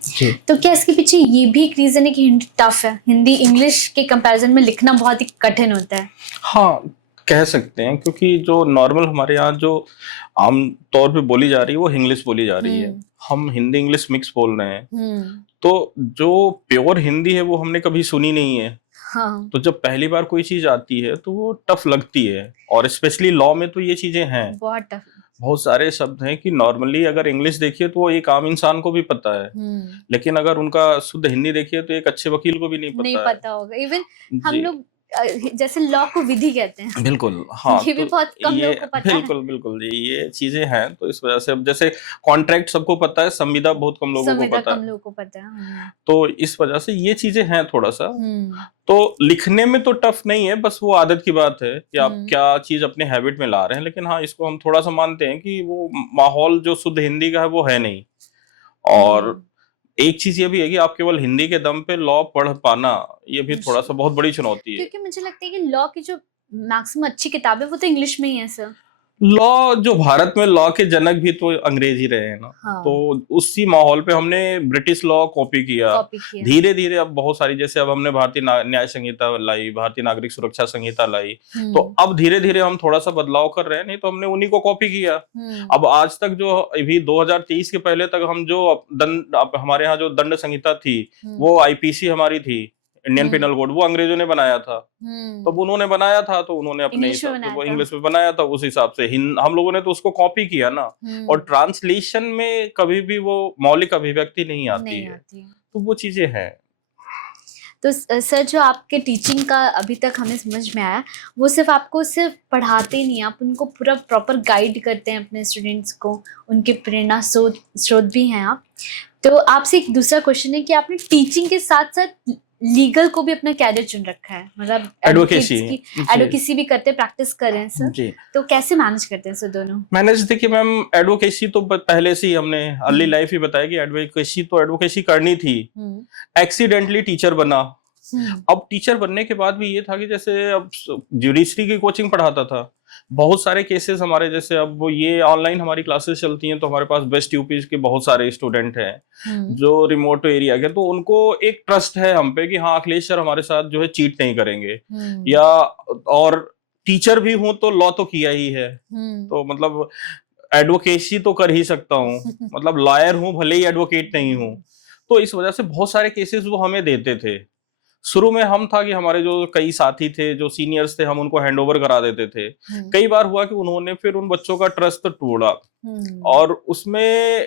तो क्या इसके पीछे ये भी एक रीजन है कि हिंदी टफ है, हिंदी इंग्लिश के कंपैरिजन में लिखना बहुत ही कठिन होता है? हाँ, कह सकते हैं, क्योंकि जो नॉर्मल हमारे यहाँ जो आम तौर पे बोली जा रही है वो इंग्लिश बोली जा रही है। हम हिंदी इंग्लिश मिक्स बोल रहे हैं, तो जो प्योर हिंदी है वो हमने कभी सुनी नहीं है। हाँ। तो जब पहली बार कोई चीज आती है तो वो टफ लगती है, और स्पेशली लॉ में तो ये चीजें हैं, बहुत टफ। बहुत सारे शब्द हैं कि नॉर्मली अगर इंग्लिश देखिए तो वो एक आम इंसान को भी पता है, लेकिन अगर उनका शुद्ध हिंदी देखिए तो एक अच्छे वकील को भी नहीं पता होगा। इवन हम लोग जैसे लॉ को विधि कहते हैं। बिल्कुल, हाँ। ये भी बहुत कम लोगों को पता है। बिल्कुल जी, ये चीजें हैं। तो इस वजह से अब जैसे कॉन्ट्रैक्ट सबको पता है, संविदा बहुत कम लोगों को पता है। तो इस वजह से ये चीजें हैं थोड़ा सा। तो लिखने में तो टफ नहीं है, बस वो आदत की बात है कि आप क्या चीज अपने हैबिट में ला रहे हैं। लेकिन हाँ, इसको हम थोड़ा सा मानते हैं कि वो माहौल जो शुद्ध हिंदी का है वो है नहीं। और एक चीज ये भी है कि आप केवल हिंदी के दम पे लॉ पढ़ पाना, ये भी थोड़ा सा बहुत बड़ी चुनौती है। क्योंकि मुझे लगता है कि लॉ की जो मैक्सिमम अच्छी किताबें वो तो इंग्लिश में ही है सर। लॉ जो भारत में लॉ के जनक भी तो अंग्रेज ही रहे हैं ना। हाँ। तो उसी माहौल पे हमने ब्रिटिश लॉ कॉपी किया। धीरे धीरे अब बहुत सारी, जैसे अब हमने भारतीय न्याय संहिता लाई, भारतीय नागरिक सुरक्षा संहिता लाई, तो अब धीरे धीरे हम थोड़ा सा बदलाव कर रहे हैं। नहीं तो हमने उन्हीं को कॉपी किया। अब आज तक जो अभी 2023 के पहले तक हम जो हमारे यहाँ जो दंड संहिता थी वो आईपीसी हमारी थी, इंडियन पिनल कोड, वो अंग्रेजों ने बनाया था। तो उन्होंने बनाया था तो उन्होंने अपने हिसाब से वो इंग्लिश में बनाया था, उस हिसाब से हम लोगों ने तो उसको कॉपी किया ना। और ट्रांसलेशन में कभी भी वो मौलिक अभिव्यक्ति नहीं आती है। तो वो चीजें हैं। तो सर जो आपके टीचिंग का अभी तक हमें समझ में आया, वो सिर्फ आपको सिर्फ पढ़ाते नहीं, आप उनको पूरा प्रॉपर गाइड करते हैं अपने स्टूडेंट्स को, उनके प्रेरणा स्रोत भी हैं आप। तो आपसे एक दूसरा क्वेश्चन है कि आपने टीचिंग के साथ साथ लीगल को भी अपना कैरियर चुन रखा है, मतलब एडवोकेसी भी करते हैं, प्रैक्टिस कर रहे हैं सर जी। तो कैसे मैनेज करते हैं सर दोनों? मैनेज देखिए मैम, एडवोकेसी तो पहले से ही हमने अर्ली लाइफ ही बताया कि एडवोकेसी करनी थी। एक्सीडेंटली टीचर बना। अब टीचर बनने के बाद भी ये था कि जैसे अब जुडिशरी की कोचिंग पढ़ाता था, बहुत सारे केसेस हमारे, जैसे अब वो ये ऑनलाइन हमारी क्लासेस चलती हैं तो हमारे पास वेस्ट यूपी के बहुत सारे स्टूडेंट हैं जो रिमोट एरिया के, तो उनको एक ट्रस्ट है हम पे कि हाँ अखिलेश सर हमारे साथ जो है चीट नहीं करेंगे, या और टीचर भी हूं तो लॉ तो किया ही है, तो मतलब एडवोकेसी तो कर ही सकता हूँ, मतलब लॉयर हूँ भले ही एडवोकेट नहीं हूँ। तो इस वजह से बहुत सारे केसेस वो हमें देते थे। शुरू में हम था कि हमारे जो कई साथी थे, जो सीनियर्स थे, हम उनको हैंडओवर करा देते थे। कई बार हुआ कि उन्होंने फिर उन बच्चों का ट्रस्ट तोड़ा, और उसमें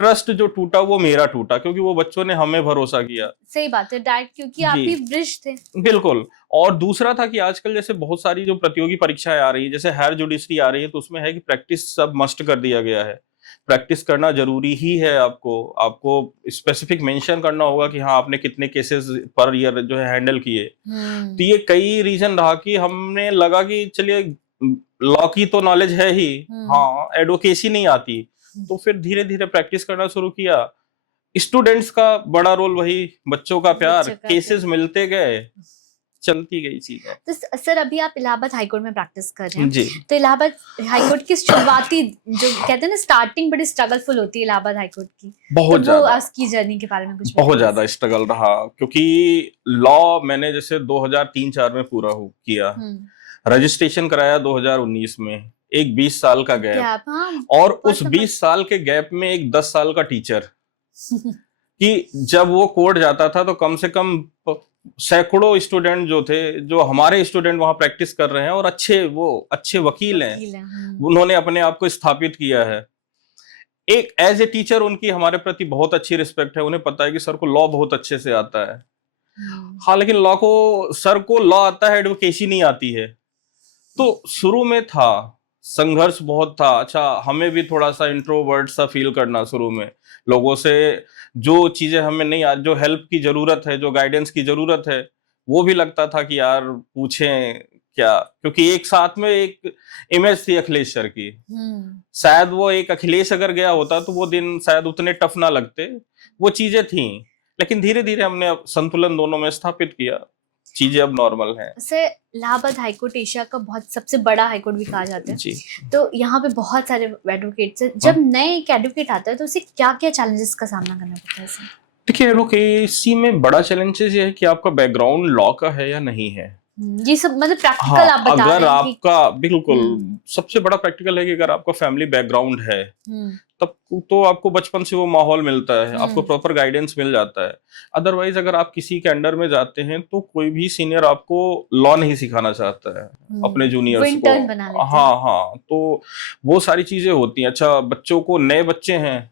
ट्रस्ट जो टूटा वो मेरा टूटा, क्योंकि वो बच्चों ने हमें भरोसा किया। सही बात है, डायरेक्ट, क्योंकि आप जी। ही ब्रिज थे। बिल्कुल। और दूसरा था कि आजकल जैसे बहुत सारी जो प्रतियोगी परीक्षाएं आ रही है, जैसे हायर जुडिशरी आ रही है, तो उसमें है कि प्रैक्टिस सब मस्ट कर दिया गया है। प्रैक्टिस करना जरूरी ही है। आपको स्पेसिफिक मेंशन करना होगा कि हाँ, आपने कितने केसेस पर ईयर जो है हैंडल किए। तो ये कई रीजन रहा कि हमने लगा कि चलिए, लॉ की तो नॉलेज है ही, हाँ, एडवोकेसी नहीं आती। तो फिर धीरे धीरे प्रैक्टिस करना शुरू किया। स्टूडेंट्स का बड़ा रोल वही, बच्चों का प्यार, केसेस मिलते गए, चलती गई चीजें। तो सर, अभी आप इलाहाबाद हाईकोर्ट में प्रैक्टिस कर रहे हैं जी। तो इलाहाबाद हाईकोर्ट की शुरुआती, जो कहते हैं ना, स्टार्टिंग बड़ी स्ट्रगलफुल होती है इलाहाबाद हाईकोर्ट की, बहुत तो ज्यादा। वो उसकी जर्नी के बारे में कुछ बहुत ज्यादा स्ट्रगल रहा, क्योंकि लॉ मैंने जैसे 2003-4 में पूरा किया, रजिस्ट्रेशन कराया 2019 में, एक 20 साल का गैप, और उस 20 साल के गैप में एक 10 साल का टीचर कि जब वो कोर्ट जाता था तो कम से कम सैकड़ों स्टूडेंट जो थे, जो हमारे स्टूडेंट वहां प्रैक्टिस कर रहे हैं और अच्छे वकील हैं, उन्होंने अपने आप को स्थापित किया है। एक एज ए टीचर उनकी हमारे प्रति बहुत अच्छी रिस्पेक्ट है। उन्हें पता है कि सर को लॉ बहुत अच्छे से आता है। हाँ, लेकिन सर को लॉ आता है, एडवोकेसी नहीं आती है। तो शुरू में था, संघर्ष बहुत था। अच्छा, हमें भी थोड़ा सा इंट्रोवर्ट सा फील करना शुरू में, लोगों से जो चीजें हमें नहीं, जो हेल्प की जरूरत है, जो गाइडेंस की जरूरत है, वो भी लगता था कि यार पूछें क्या, क्योंकि एक साथ में एक इमेज थी अखिलेश सर की। शायद वो एक अखिलेश अगर गया होता तो वो दिन शायद उतने टफ ना लगते, वो चीजें थी। लेकिन धीरे धीरे हमने अब संतुलन दोनों में स्थापित किया, चीजें अब नॉर्मल हैं। सर, इलाहाबाद हाईकोर्ट एशिया का बहुत सबसे बड़ा हाईकोर्ट भी कहा जाता है जी। तो यहाँ पे बहुत सारे एडवोकेट्स हैं। जब नए एक एडवोकेट आता है तो उसे क्या क्या चैलेंजेस का सामना करना पड़ता है सर? देखिए, एडवोकेसी में बड़ा चैलेंजेस ये है कि आपका बैकग्राउंड लॉ का है या नहीं है। ये सब मतलब प्रैक्टिकल हाँ, आप बता अगर रहे हैं आपका बिल्कुल सबसे बड़ा प्रैक्टिकल है कि अगर आपका फैमिली बैकग्राउंड है, तब तो आपको बचपन से वो माहौल मिलता है, आपको प्रॉपर गाइडेंस मिल जाता है। अदरवाइज अगर आप किसी के अंडर में जाते हैं तो कोई भी सीनियर आपको लॉ नहीं सिखाना चाहता है अपने जूनियर्स को। हाँ, तो वो सारी चीजें होती हैं। अच्छा, बच्चों को, नए बच्चे हैं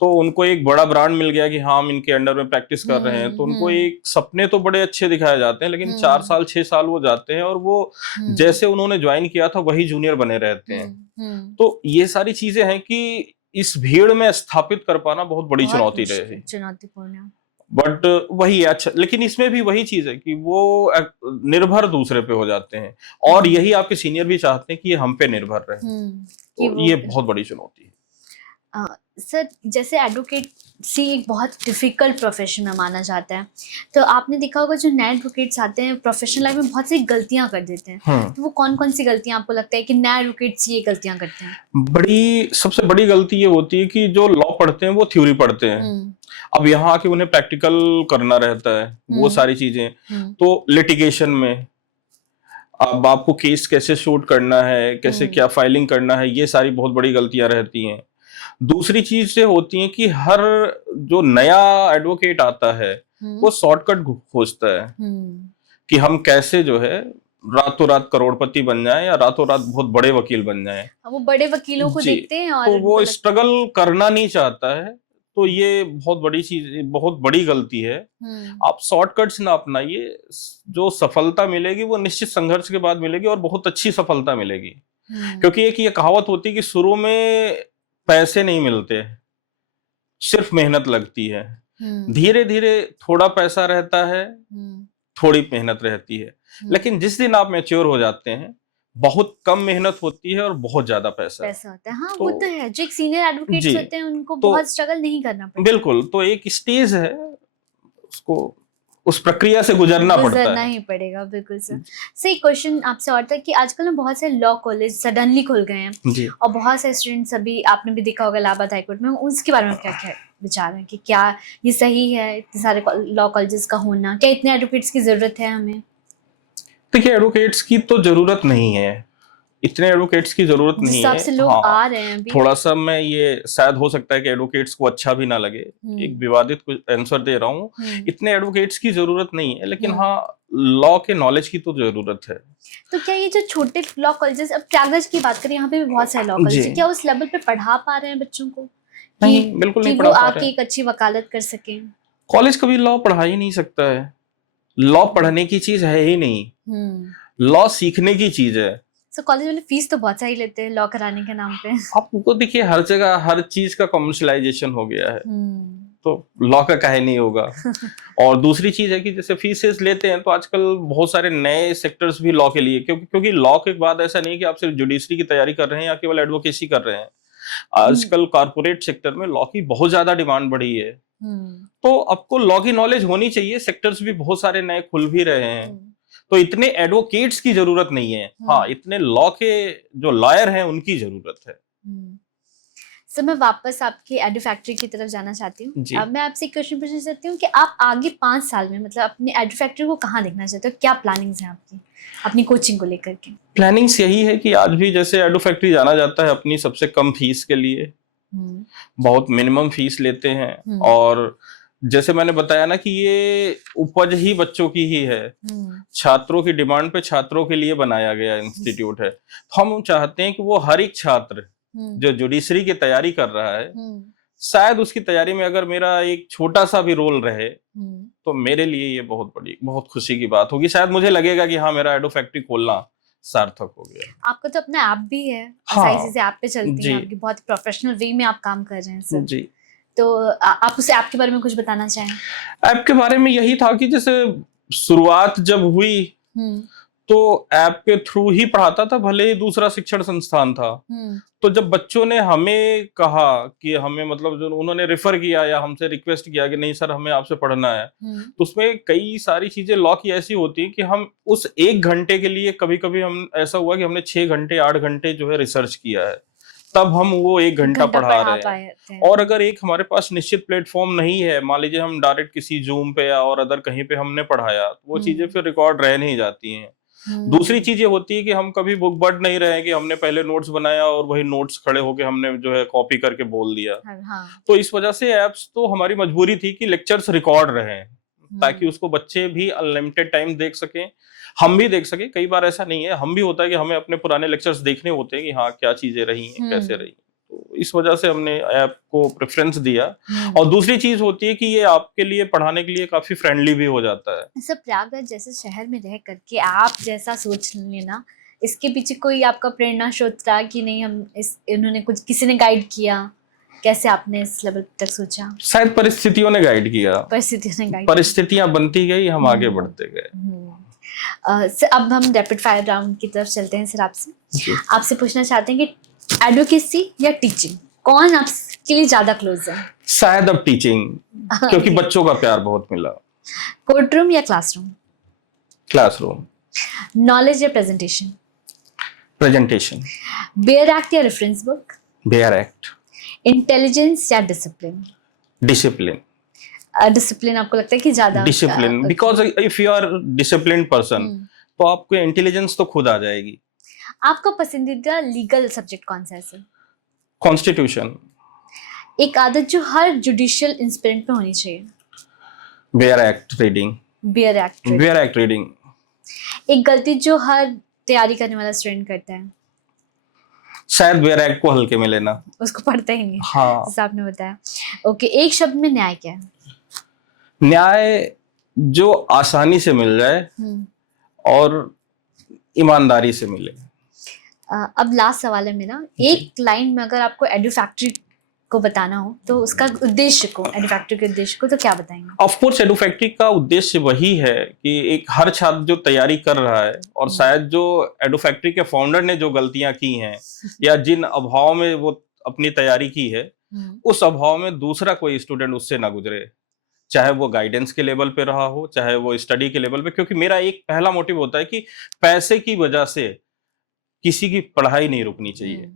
तो उनको एक बड़ा ब्रांड मिल गया कि हाँ, हम इनके अंडर में प्रैक्टिस कर रहे हैं, तो उनको एक सपने तो बड़े अच्छे दिखाए जाते हैं, लेकिन 4 साल 6 साल वो जाते हैं और वो जैसे उन्होंने ज्वाइन किया था वही जूनियर बने रहते हैं। तो ये सारी चीजें हैं कि इस भीड़ में स्थापित कर पाना बहुत बड़ी चुनौती रही, चुनौतीपूर्ण। बट वही है। अच्छा, लेकिन इसमें भी वही चीज है कि वो निर्भर दूसरे पे हो जाते हैं, और यही आपके सीनियर भी चाहते हैं कि ये हम पे निर्भर रहे। तो ये बहुत बड़ी चुनौती है। सर, जैसे एडवोकेसी एक बहुत डिफिकल्ट प्रोफेशन में माना जाता है, तो आपने देखा होगा जो नए एडवोकेट्स आते हैं प्रोफेशनल लाइफ में बहुत सी गलतियां कर देते हैं, तो वो कौन कौन सी गलतियां आपको लगता है कि नए एडवोकेट्स ये गलतियां करते हैं? सबसे बड़ी गलती ये होती है कि जो लॉ पढ़ते हैं वो थ्योरी पढ़ते हैं, अब यहाँ आके उन्हें प्रैक्टिकल करना रहता है, वो सारी चीजें। तो लिटिगेशन में अब आपको केस कैसे शूट करना है, कैसे क्या फाइलिंग करना है, ये सारी बहुत बड़ी गलतियां रहती हैं। दूसरी चीज से होती है कि हर जो नया एडवोकेट आता है वो शॉर्टकट खोजता है कि हम कैसे जो है रातों रात करोड़पति बन जाएं या रातों रात बहुत बड़े वकील बन जाएं। वो बड़े वकीलों को देखते हैं और तो वो स्ट्रगल करना नहीं चाहता है। तो ये बहुत बड़ी चीज, बहुत बड़ी गलती है। आप शॉर्टकट्स ना अपनाइए, जो सफलता मिलेगी वो निश्चित संघर्ष के बाद मिलेगी और बहुत अच्छी सफलता मिलेगी। क्योंकि एक ये कहावत होती है कि शुरू में पैसे नहीं मिलते, सिर्फ मेहनत लगती है। धीरे धीरे थोड़ा पैसा रहता है, थोड़ी मेहनत रहती है, लेकिन जिस दिन आप मैच्योर हो जाते हैं बहुत कम मेहनत होती है और बहुत ज्यादा पैसा होता है। हाँ, वो तो है। जो एक सीनियर एडवोकेट्स होते हैं उनको बहुत स्ट्रगल नहीं करना पड़ता। बिल्कुल, तो एक स्टेज है, उसको उस प्रक्रिया से गुजरना ही पड़ेगा। बिल्कुल सर। सही क्वेश्चन आपसे और था कि आजकल ना बहुत से लॉ कॉलेज सडनली खुल गए हैं और बहुत से स्टूडेंट्स, अभी आपने भी देखा होगा इलाहाबाद हाईकोर्ट में, उसके बारे में क्या क्या विचार है कि क्या ये सही है इतने सारे लॉ कॉलेजेस का होना, क्या इतने एडवोकेट्स की जरूरत है हमें? देखिए, एडवोकेट्स की तो जरूरत नहीं है, इतने एडवोकेट्स की जरूरत जिस नहीं हिसाब है। से लोग हाँ, आ रहे हैं अभी। थोड़ा सा मैं ये शायद हो सकता है कि एडवोकेट्स को अच्छा भी ना लगे, एक विवादित कुछ आंसर दे रहा हूँ, इतने एडवोकेट्स की जरूरत नहीं है, लेकिन हाँ लॉ के नॉलेज की तो जरूरत है। तो क्या ये जो छोटे लॉ कॉलेजेस, अब प्रयागराज की बात करें, यहाँ पे भी बहुत सारे लॉ कॉलेज जी है, क्या उस लेवल पे पढ़ा पा रहे हैं बच्चों को नहीं, कि बिल्कुल कि नहीं वो पढ़ा पा रहे आके हैं। एक अच्छी वकालत कर सकें? कॉलेज कभी लॉ पढ़ा ही नहीं सकता है, लॉ पढ़ने की चीज है ही नहीं, लॉ सीखने की चीज है। तो कॉलेज वाले फीस तो बहुत सारी लेते हैं लॉ कराने के नाम पे। आपको देखिए हर जगह हर चीज का कमर्शलाइजेशन हो गया है, तो लॉ का काहे नहीं होगा। और दूसरी चीज है कि जैसे फीसेस लेते हैं तो आजकल बहुत सारे नए सेक्टर्स भी लॉ के लिए, क्योंकि लॉ के बाद ऐसा नहीं कि आप सिर्फ जुडिशरी की तैयारी कर रहे हैं या केवल एडवोकेसी कर रहे हैं। आजकल कॉर्पोरेट सेक्टर में लॉ की बहुत ज्यादा डिमांड बढ़ी है, तो आपको लॉ की नॉलेज होनी चाहिए। सेक्टर्स भी बहुत सारे नए खुल भी रहे हैं, तो इतने एडवोकेट्स की जरूरत नहीं है। हाँ, इतने लॉ के जो लॉयर हैं उनकी जरूरत है। सर मैं वापस आपकी एडू फैक्ट्री की तरफ जाना चाहती हूँ। जी। अब मैं आपसे एक क्वेश्चन पूछना चाहती हूँ कि आप आगे 5 साल में मतलब अपनी एडू फैक्ट्री को कहाँ देखना चाहते हो? क्या प्लानिंग्स हैं आपकी अपनी कोचिंग को लेकर के? प्लानिंग्स यही है कि आज भी जैसे एडो फैक्ट्री जाना जाता है अपनी सबसे कम फीस के लिए, बहुत मिनिमम फीस लेते हैं। और जैसे मैंने बताया ना कि ये उपज ही बच्चों की ही है, छात्रों की डिमांड पे छात्रों के लिए बनाया गया इंस्टीट्यूट है। हम चाहते हैं कि वो हर एक छात्र जो जुडिशरी की तैयारी कर रहा है, शायद उसकी तैयारी में अगर मेरा एक छोटा सा भी रोल रहे तो मेरे लिए ये बहुत खुशी की बात होगी। शायद मुझे लगेगा कि हाँ, मेरा एडो फैक्ट्री खोलना सार्थक हो गया। आपका तो अपना ऐप भी है, हाँ, सारी चीजें ऐप पे चलती हैं, आपकी बहुत प्रोफेशनल वे में आप काम कर रहे हैं सर जी। तो आप उस ऐप के बारे में कुछ बताना चाहें? ऐप के बारे में यही था कि जैसे शुरुआत जब हुई तो ऐप के थ्रू ही पढ़ाता था, भले ही दूसरा शिक्षण संस्थान था। तो जब बच्चों ने हमें कहा कि हमें मतलब जो उन्होंने रेफर किया या हमसे रिक्वेस्ट किया कि नहीं सर हमें आपसे पढ़ना है, तो उसमें कई सारी चीजें लॉ की ऐसी होती है कि हम उस 1 घंटे के लिए कभी कभी हम ऐसा हुआ कि हमने 6 घंटे 8 घंटे जो है रिसर्च किया है, तब हम वो 1 घंटा पढ़ा रहे हैं। और अगर एक हमारे पास निश्चित प्लेटफॉर्म नहीं है, मान लीजिए हम डायरेक्ट किसी जूम पे या और अदर कहीं पे हमने पढ़ाया, तो वो चीजें फिर रिकॉर्ड रह नहीं जाती हैं। दूसरी चीज ये होती है कि हम कभी बुक बर्ड नहीं रहे कि हमने पहले नोट्स बनाया और वही नोट्स खड़े होके हमने जो है कॉपी करके बोल दिया। तो इस वजह से एप्स तो हमारी मजबूरी थी कि लेक्चर्स रिकॉर्ड रहे ताकि उसको बच्चे भी अनलिमिटेड टाइम देख सकें, हम भी देख सके। कई बार ऐसा नहीं है, हम भी होता है कि हमें अपने पुराने लेक्चर्स देखने होते हैं कि हाँ क्या चीजें रही हैं, कैसे रही। तो इस वजह से हमने ऐप को प्रेफरेंस दिया। और दूसरी चीज होती है कि ये आपके लिए पढ़ाने के लिए काफी फ्रेंडली भी हो जाता है। सर प्रयागराज जैसे शहर में रह करके आप जैसा सोच लेना, इसके पीछे कोई आपका प्रेरणा स्रोत था कि नहीं हम इन्होंने कुछ किसी ने गाइड किया? कैसे आपने इस लेवल तक सोचा? शायद परिस्थितियों ने गाइड किया, परिस्थितियां बनती गई, हम आगे बढ़ते गए। सर अब हम रैपिड फायर राउंड की तरफ चलते हैं। सर आपसे पूछना चाहते हैं कि एडवोकेसी या टीचिंग, कौन आपके लिए ज्यादा क्लोज है? शायद अब टीचिंग, क्योंकि बच्चों का प्यार बहुत मिला। कोर्ट रूम या क्लासरूम? क्लासरूम। नॉलेज या प्रेजेंटेशन? प्रेजेंटेशन। बेयर एक्ट या reference book? Bare act. Intelligence या डिसिप्लिन? डिसिप्लिन। डिसिप्लिन आपको लगता है कि ज्यादा? Discipline, because if you are disciplined person तो आपको इंटेलिजेंस तो खुद आ जाएगी। आपका पसंदीदा लीगल सब्जेक्ट कौन सा है सर? कॉन्स्टिट्यूशन। एक आदत जो हर जुडिशियल इंस्पिरेंट पे होनी चाहिए? Bare act reading. Bare act reading. एक गलती जो हर तैयारी करने वाला स्टूडेंट करता है? शायद बेयर एक्ट को हल्के में लेना, उसको पढ़ते ही नहीं। हाँ, जैसा आपने बताया। ओके, एक शब्द में न्याय क्या है? न्याय जो आसानी से मिल जाए और ईमानदारी से मिले। अब लास्ट सवाल है मेरा, एक लाइन में अगर आपको एडू फैक्ट्री को बताना हो तो उसका उद्देश्य को, एडू फैक्ट्री के उद्देश्य को तो क्या बताएंगे? ऑफ कोर्स एडू फैक्ट्री का उद्देश्य वही है कि एक हर छात्र जो तैयारी कर रहा है और शायद जो एडू फैक्ट्री के फाउंडर ने जो गलतियां की हैं या जिन अभाव में वो अपनी तैयारी की है, उस अभाव में दूसरा कोई स्टूडेंट उससे ना गुजरे, चाहे वो गाइडेंस के लेवल पे रहा हो, चाहे वो स्टडी के लेवल पे। क्योंकि मेरा एक पहला मोटिव होता है कि पैसे की वजह से किसी की पढ़ाई नहीं रुकनी चाहिए।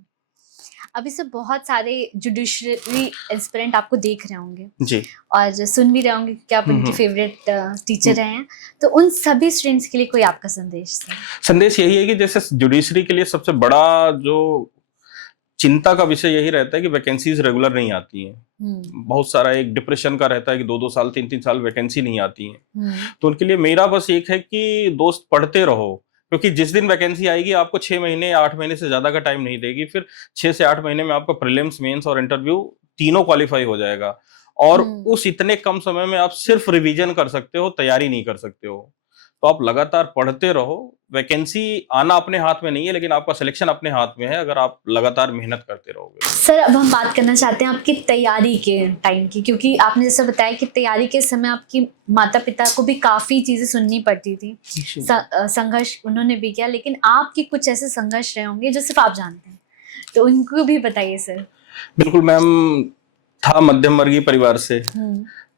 अभी से बहुत सारे जुडिशरी एस्पिरेंट आपको देख रहे होंगे जी। और सुन भी रहे होंगे कि आप उनके फेवरेट टीचर रहे हैं, तो उन सभी स्टूडेंट्स के लिए कोई आपका संदेश है? संदेश यही है कि जैसे जुडिशरी के लिए सबसे बड़ा जो चिंता का विषय यही रहता है कि वैकेंसीज रेगुलर नहीं आती हैं। बहुत सारा एक डिप्रेशन का रहता है कि 2-2 साल 3-3 साल वैकेंसी नहीं आती है। तो उनके लिए मेरा बस एक है कि दोस्त पढ़ते रहो, क्योंकि जिस दिन वैकेंसी आएगी आपको 6 महीने या 8 महीने से ज्यादा का टाइम नहीं देगी। फिर 6 से 8 महीने में आपका प्रीलिम्स, मेंस और इंटरव्यू तीनों क्वालिफाई हो जाएगा, और उस इतने कम समय में आप सिर्फ रिवीजन कर सकते हो, तैयारी नहीं कर सकते हो। तो आप लगातार पढ़ते रहो। वैकेंसी आना अपने हाथ में नहीं है, लेकिन आपका सिलेक्शन अपने हाथ में है अगर आप लगातार मेहनत करते रहोगे। सर, अब हम बात करना चाहते हैं आपकी तैयारी के टाइम की, क्योंकि आपने जैसा बताया कि तैयारी के समय आपकी माता पिता को भी काफी चीजें सुननी पड़ती थी, संघर्ष उन्होंने भी किया, लेकिन आपके कुछ ऐसे संघर्ष रहे होंगे जो सिर्फ आप जानते हैं, तो उनको भी बताइए सर। बिल्कुल मैम, था मध्यम वर्गीय परिवार से,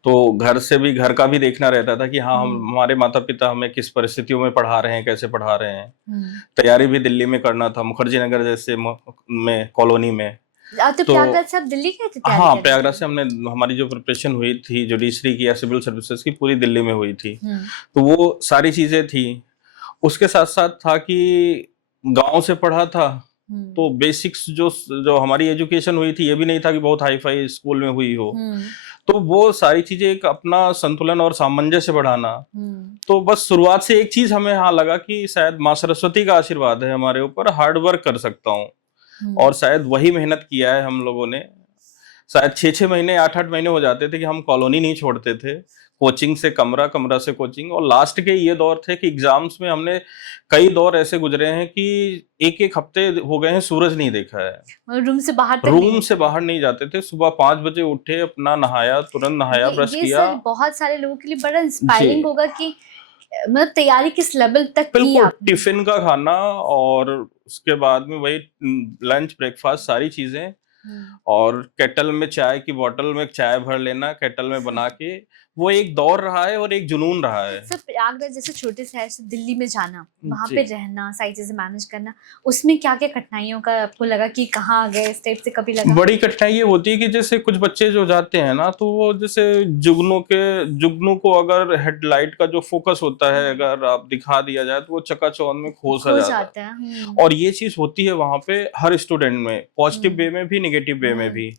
तो घर से भी, घर का भी देखना रहता था कि हाँ हम हमारे माता पिता हमें किस परिस्थितियों में पढ़ा रहे हैं, कैसे पढ़ा रहे हैं। तैयारी भी दिल्ली में करना था, मुखर्जी नगर जैसे में कॉलोनी में। तो प्रयागराज से आप दिल्ली गए थे? हाँ, प्रयागराज से हमने, हमारी जो प्रिपरेशन हुई थी जुडिशरी की या सिविल सर्विसेज की, पूरी दिल्ली में हुई थी। तो वो सारी चीजें थी। उसके साथ साथ था कि गांव से पढ़ा था, तो बेसिक्स जो हमारी एजुकेशन हुई थी, ये भी नहीं था कि बहुत हाई फाई स्कूल में हुई हो। तो वो सारी चीजें एक अपना संतुलन और सामंजस्य बढ़ाना। तो बस शुरुआत से एक चीज हमें हाँ लगा कि शायद माँ सरस्वती का आशीर्वाद है हमारे ऊपर, हार्ड वर्क कर सकता हूँ, और शायद वही मेहनत किया है हम लोगों ने। शायद 6-6 महीने 8-8 महीने हो जाते थे कि हम कॉलोनी नहीं छोड़ते थे, कोचिंग से कमरा, कमरा से कोचिंग। और लास्ट के ये दौर थे कि एग्जाम्स में हमने कई दौर ऐसे गुजरे हैं कि एक एक हफ्ते हो गए हैं सूरज नहीं देखा है। रूम से बाहर नहीं जाते थे। सुबह 5 बजे उठे, अपना नहाया, तुरंत नहाया, ब्रश किया। सर बहुत सारे लोगों के लिए बड़ा इंस्पायरिंग होगा कि मतलब तैयारी किस लेवल तक की आपने। टिफिन का खाना और उसके बाद में वही लंच, ब्रेकफास्ट, सारी चीजें, और केटल में चाय की बोतल में चाय भर लेना, केटल में बना के। वो एक दौर रहा है और एक जुनून रहा है। सर, प्रयागराज जैसे छोटे शहर से दिल्ली में जाना, वहाँ पे रहना, सारी चीजें मैनेज करना, उसमें क्या क्या कठिनाइयों का आपको लगा कि कहाँ गए, इस टाइप से कभी लगा? बड़ी कठिनाई ये होती है कि जैसे कुछ बच्चे जो जाते हैं ना, तो वो जैसे जुगनू को अगर हेडलाइट का जो फोकस होता है अगर आप दिखा दिया जाए तो वो चकाचौंध में खो जाता है। और ये चीज होती है वहां पे हर स्टूडेंट में, पॉजिटिव वे में भी, निगेटिव वे में भी।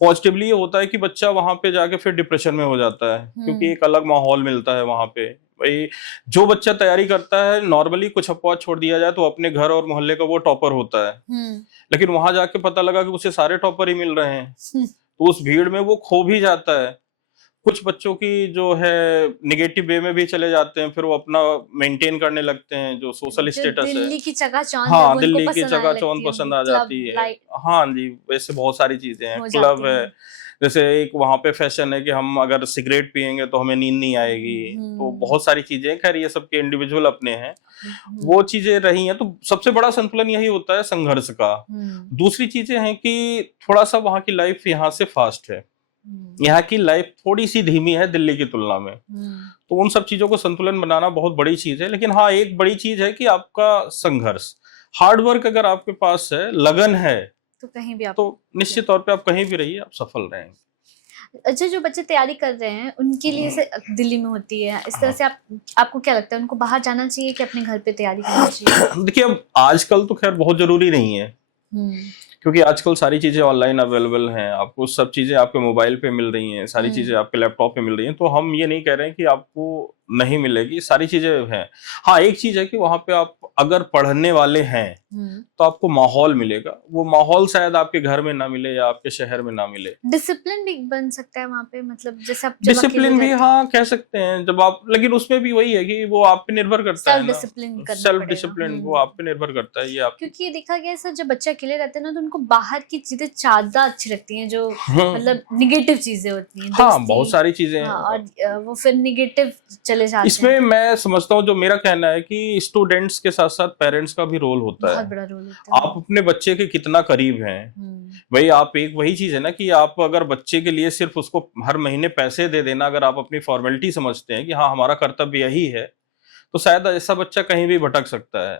पॉजिटिवली ये होता है कि बच्चा वहां पे जाके फिर डिप्रेशन में हो जाता है, क्योंकि एक अलग माहौल मिलता है वहां पे। भाई जो बच्चा तैयारी करता है, नॉर्मली कुछ अपवाद छोड़ दिया जाए तो अपने घर और मोहल्ले का वो टॉपर होता है, लेकिन वहां जाके पता लगा कि उसे सारे टॉपर ही मिल रहे हैं, तो उस भीड़ में वो खो भी जाता है। कुछ बच्चों की जो है निगेटिव वे में भी चले जाते हैं, फिर वो अपना मेंटेन करने लगते हैं जो सोशल स्टेटस है। दिल्ली की चकाचौंध, हाँ, दिल्ली की चकाचौंध पसंद आ जाती है। हाँ जी, वैसे बहुत सारी चीजें हैं, क्लब है, जैसे एक वहां पे फैशन है कि हम अगर सिगरेट पियेंगे तो हमें नींद नहीं आएगी। तो बहुत सारी चीजें हैं, खैर ये सबके इंडिविजुअल अपने हैं, वो चीजें रही हैं। तो सबसे बड़ा संतुलन यही होता है संघर्ष का। दूसरी चीजें हैं कि थोड़ा सा वहां की लाइफ यहाँ से फास्ट है, यहाँ की लाइफ थोड़ी सी धीमी है दिल्ली की तुलना में। तो उन सब चीजों को संतुलन बनाना बहुत बड़ी चीज है। लेकिन हाँ, एक बड़ी चीज है कि आपका संघर्ष, हार्ड वर्क अगर आपके पास है, लगन है, तो कहीं भी आप, तो निश्चित तौर पे आप कहीं भी रहिए, आप सफल रहेंगे। अच्छा, जो बच्चे तैयारी कर रहे हैं उनके लिए से दिल्ली में होती है इस तरह से, आपको क्या लगता है, उनको बाहर जाना चाहिए कि अपने घर पे तैयारी करना चाहिए? देखिए, अब आजकल तो खैर बहुत जरूरी नहीं है, क्योंकि आजकल सारी चीजें ऑनलाइन अवेलेबल हैं, आपको सब चीजें आपके मोबाइल पे मिल रही हैं, सारी चीजें आपके लैपटॉप पे मिल रही हैं। तो हम ये नहीं कह रहे हैं कि आपको नहीं मिलेगी, सारी चीजें हैं। हाँ, एक चीज है कि वहां पे आप अगर पढ़ने वाले हैं तो आपको माहौल मिलेगा, वो माहौल शायद आपके घर में ना मिले या आपके शहर में ना मिले। डिसिप्लिन भी बन सकता है वहां पे, मतलब जैसे आप डिसिप्लिन भी, हाँ कह सकते हैं जब आप, लेकिन उसमें भी वही है कि वो आप पे निर्भर करता है, सेल्फ डिसिप्लिन वो आप पे निर्भर करता है। ये आप, क्योंकि देखा गया सर, जब बच्चे अकेले रहते हैं ना, तो उनको बाहर की चीजें ज्यादा अच्छी लगती हैं, जो मतलब निगेटिव चीजें होती हैं। हाँ, बहुत सारी चीजें हैं, और वो फिर निगेटिव चले जाते हैं। इसमें मैं समझता हूँ, जो मेरा कहना है कि स्टूडेंट्स के साथ साथ पेरेंट्स का भी रोल होता है। बहुत बड़ा रोल होता है। आप अपने बच्चे के कितना करीब हैं, भाई आप, एक वही चीज है ना कि आप अगर बच्चे के लिए सिर्फ उसको हर महीने पैसे दे देना, अगर आप अपनी फॉर्मेलिटी समझते हैं कि हाँ हमारा कर्तव्य यही है, तो शायद ऐसा बच्चा कहीं भी भटक सकता है।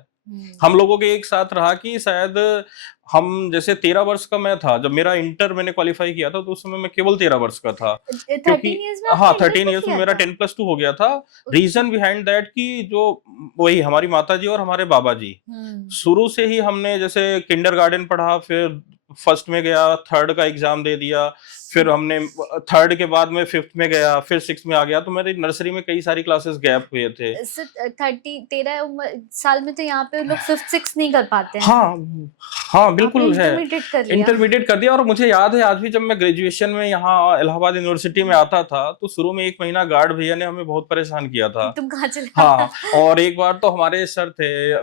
हम लोगों के एक साथ रहा कि शायद हम जैसे 13 वर्ष का मैं था जब मेरा इंटर मैंने क्वालिफाई किया था, तो उस समय मैं केवल 13 वर्ष का था, क्योंकि 13 इयर्स में हाँ आपने 13 ईयर्स में मेरा 10+2 हो गया था। रीजन बिहाइंड दैट कि जो वही हमारी माता जी और हमारे बाबा जी शुरू से ही हमने जैसे किंडरगार्टन पढ़ा, फिर फर्स्ट में गया, थर्ड का एग्जाम दे दिया, फिर हमने थर्ड के बाद में फिफ्थ में गया, फिर सिक्स में आ गया, तो मेरी नर्सरी में कई सारी क्लासेस गैप हुए थे। 13 साल में तो यहाँ पे लोग 5th 6th नहीं कर पाते हैं। हाँ हाँ बिल्कुल है, इंटरमीडिएट कर लिया। इंटरमीडिएट कर दिया। और मुझे याद है आज भी, जब मैं ग्रेजुएशन में यहाँ इलाहाबाद यूनिवर्सिटी में आता था, तो शुरू में 1 महीना गार्ड भैया ने हमें बहुत परेशान किया था। तुम कहाँ चले? हाँ, और एक बार तो हमारे सर थे,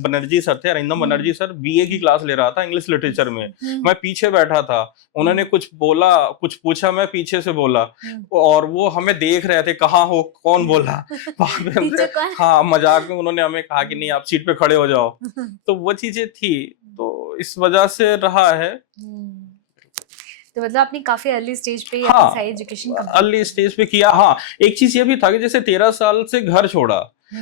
बनर्जी सर थे, अरिंदम बनर्जी सर, बीए की क्लास ले रहा था इंग्लिश लिटरेचर में, मैं पीछे बैठा था, उन्होंने कुछ बोला, कुछ पूछा, मैं पीछे से बोला, और वो हमें देख रहे थे कहाँ हो, कौन बोला। हाँ, मजाक में उन्होंने हमें कहा कि नहीं आप सीट पे खड़े हो जाओ। तो वो चीजें थी, तो इस वजह से रहा है। तो मतलब आपने काफी अर्ली स्टेज पे हाँ, सारी एजुकेशन अर्ली स्टेज पे किया। हाँ, एक चीज ये भी था कि जैसे 13 साल से घर छोड़ा,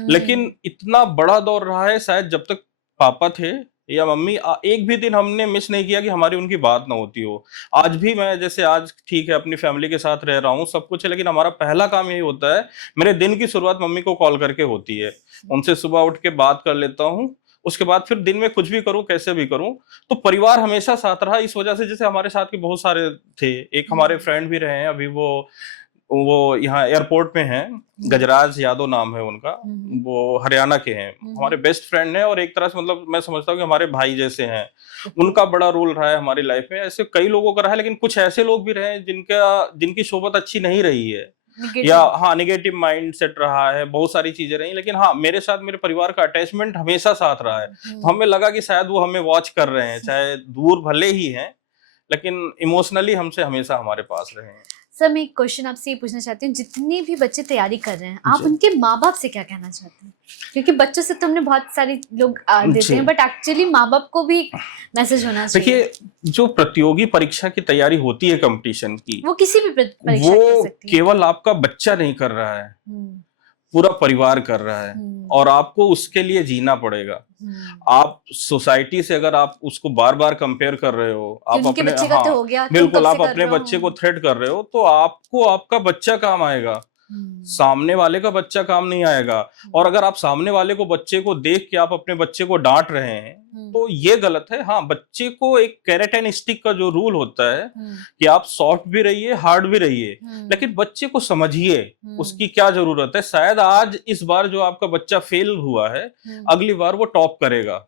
लेकिन इतना बड़ा दौर रहा है, शायद जब तक पापा थे या मम्मी, एक भी दिन हमने मिस नहीं किया कि हमारी उनकी बात ना होती हो। आज भी मैं जैसे आज ठीक है अपनी फैमिली के साथ रह रहा हूँ, सब कुछ है, लेकिन हमारा पहला काम यही होता है, मेरे दिन की शुरुआत मम्मी को कॉल करके होती है, उनसे सुबह उठ के बात कर लेता हूँ, उसके बाद फिर दिन में कुछ भी करूं, कैसे भी करूं, तो परिवार हमेशा साथ रहा। इस वजह से जैसे हमारे साथ के बहुत सारे थे, एक हमारे फ्रेंड भी रहे हैं, अभी वो यहाँ एयरपोर्ट में हैं, गजराज यादव नाम है उनका, वो हरियाणा के हैं, हमारे बेस्ट फ्रेंड हैं, और एक तरह से मतलब मैं समझता हूँ कि हमारे भाई जैसे हैं। उनका बड़ा रोल रहा है हमारी लाइफ में, ऐसे कई लोगों का रहा है, लेकिन कुछ ऐसे लोग भी रहे हैं जिनकी सोबत अच्छी नहीं रही है, या हाँ निगेटिव माइंड सेट रहा है, बहुत सारी चीजें रही, लेकिन हाँ मेरे साथ मेरे परिवार का अटैचमेंट हमेशा साथ रहा है। तो हमें लगा कि शायद वो हमें वॉच कर रहे हैं, चाहे दूर भले ही हैं, लेकिन इमोशनली हमसे हमेशा हमारे पास रहे हैं। सर मैं एक क्वेश्चन आपसे ये पूछना चाहती हूँ, जितने भी बच्चे तैयारी कर रहे हैं, आप उनके माँ बाप से क्या कहना चाहते हैं? क्योंकि बच्चों से तो हमने बहुत सारे लोग देते हैं, बट एक्चुअली माँ बाप को भी मैसेज होना चाहिए। देखिए, जो प्रतियोगी परीक्षा की तैयारी होती है कंपटीशन की, वो किसी भी परीक्षा वो केवल आपका बच्चा नहीं कर रहा है, पूरा परिवार कर रहा है, और आपको उसके लिए जीना पड़ेगा। आप सोसाइटी से अगर आप उसको बार बार कंपेयर कर रहे हो, आप अपने तो हो गया, बिल्कुल आप अपने बच्चे को थ्रेट कर रहे हो, तो आपको आपका बच्चा काम आएगा, सामने वाले का बच्चा काम नहीं आएगा। और अगर आप सामने वाले को बच्चे को देख के आप अपने बच्चे को डांट रहे हैं, तो ये गलत है। हाँ, बच्चे को एक कैरेट एंड स्टिक का जो रूल होता है कि आप सॉफ्ट भी रहिए, हार्ड भी रहिए, लेकिन बच्चे को समझिए उसकी क्या जरूरत है। शायद आज इस बार जो आपका बच्चा फेल हुआ है, अगली बार वो टॉप करेगा।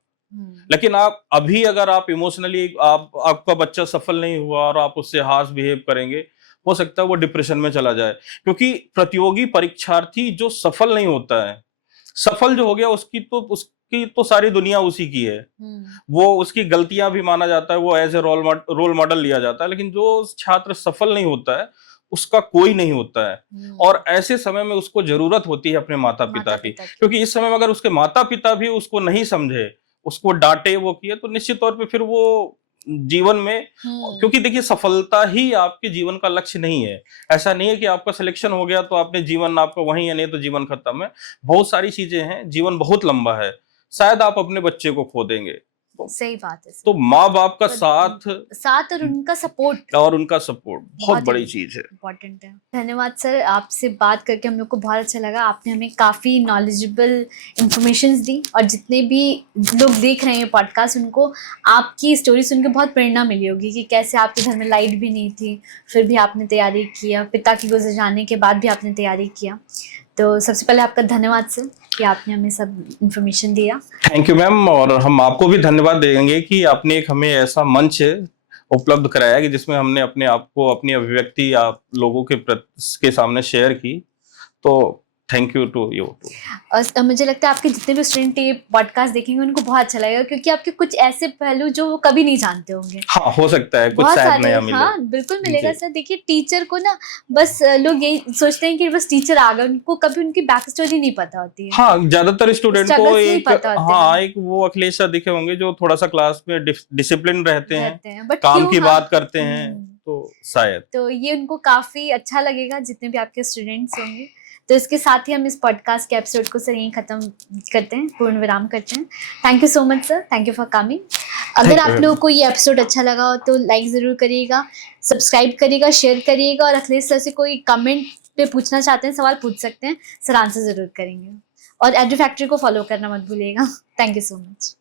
लेकिन आप अभी अगर आप इमोशनली आपका बच्चा सफल नहीं हुआ और आप उससे हार्श बिहेव करेंगे, हो सकता है वो डिप्रेशन में चला जाए। क्योंकि प्रतियोगी परीक्षार्थी जो सफल नहीं होता है, सफल जो हो गया उसकी तो सारी दुनिया उसी की है, वो उसकी गलतियां भी माना जाता है, वो एज ए रोल मॉडल लिया जाता है। लेकिन जो छात्र सफल नहीं होता है, उसका कोई नहीं होता है। और ऐसे समय में उसको जरूरत होती है अपने माता पिता की, क्योंकि इस समय में अगर उसके माता पिता भी उसको नहीं समझे, उसको डांटे, वो किए, तो निश्चित तौर पे फिर वो जीवन में, क्योंकि देखिए सफलता ही आपके जीवन का लक्ष्य नहीं है। ऐसा नहीं है कि आपका सिलेक्शन हो गया तो आपने जीवन आपका वहीं है, नहीं तो जीवन खत्म है। बहुत सारी चीजें हैं, जीवन बहुत लंबा है, शायद आप अपने बच्चे को खो देंगे। सही बात है। तो माँ बाप का साथ और उनका सपोर्ट बहुत बड़ी चीज है, इम्पोर्टेंट है। धन्यवाद सर, आपसे बात करके हम लोग को बहुत अच्छा लगा। आपने हमें काफ़ी नॉलेजेबल इंफॉर्मेशन दी, और जितने भी लोग देख रहे हैं पॉडकास्ट, उनको आपकी स्टोरी सुन के बहुत प्रेरणा मिली होगी कि कैसे आपके घर में लाइट भी नहीं थी, फिर भी आपने तैयारी किया, पिता की गुजर जाने के बाद भी आपने तैयारी किया। तो सबसे पहले आपका धन्यवाद सर कि आपने हमें सब इन्फॉर्मेशन दिया। थैंक यू मैम, और हम आपको भी धन्यवाद देंगे कि आपने एक हमें ऐसा मंच उपलब्ध कराया कि जिसमें हमने अपने आप को, अपनी अभिव्यक्ति आप लोगों के सामने शेयर की। तो थैंक यू टू यू। और मुझे लगता है आपके जितने भी स्टूडेंट ये पॉडकास्ट देखेंगे उनको बहुत अच्छा लगेगा, क्योंकि आपके कुछ ऐसे पहलू जो वो कभी नहीं जानते होंगे। हाँ, हो सकता है कुछ शायद नया मिले। हाँ बिल्कुल मिलेगा सर। देखिए, टीचर को ना बस लोग यही सोचते हैं कि बस टीचर आ गए, उनको कभी उनकी बैक स्टोरी नहीं पता होती है। हाँ, ज्यादातर स्टूडेंट को एक वो अखिलेश सर दिखे होंगे जो थोड़ा सा क्लास में डिसिप्लिन रहते हैं, काम की बात करते हैं, तो शायद तो ये उनको काफी अच्छा लगेगा जितने भी आपके स्टूडेंट्स होंगे। तो इसके साथ ही हम इस पॉडकास्ट के एपिसोड को सर यहीं खत्म करते हैं, पूर्ण विराम करते हैं। Thank you so much sir, thank you for coming. अगर Thank you आप very लोगों को ये एपिसोड अच्छा लगा हो तो लाइक ज़रूर करिएगा, सब्सक्राइब करिएगा, शेयर करिएगा, और अखिलेश सर से कोई कमेंट पे पूछना चाहते हैं, सवाल पूछ सकते हैं, सर आंसर ज़रूर करेंगे। और एडू फैक्ट्री को फॉलो करना मत भूलिएगा। Thank you so much.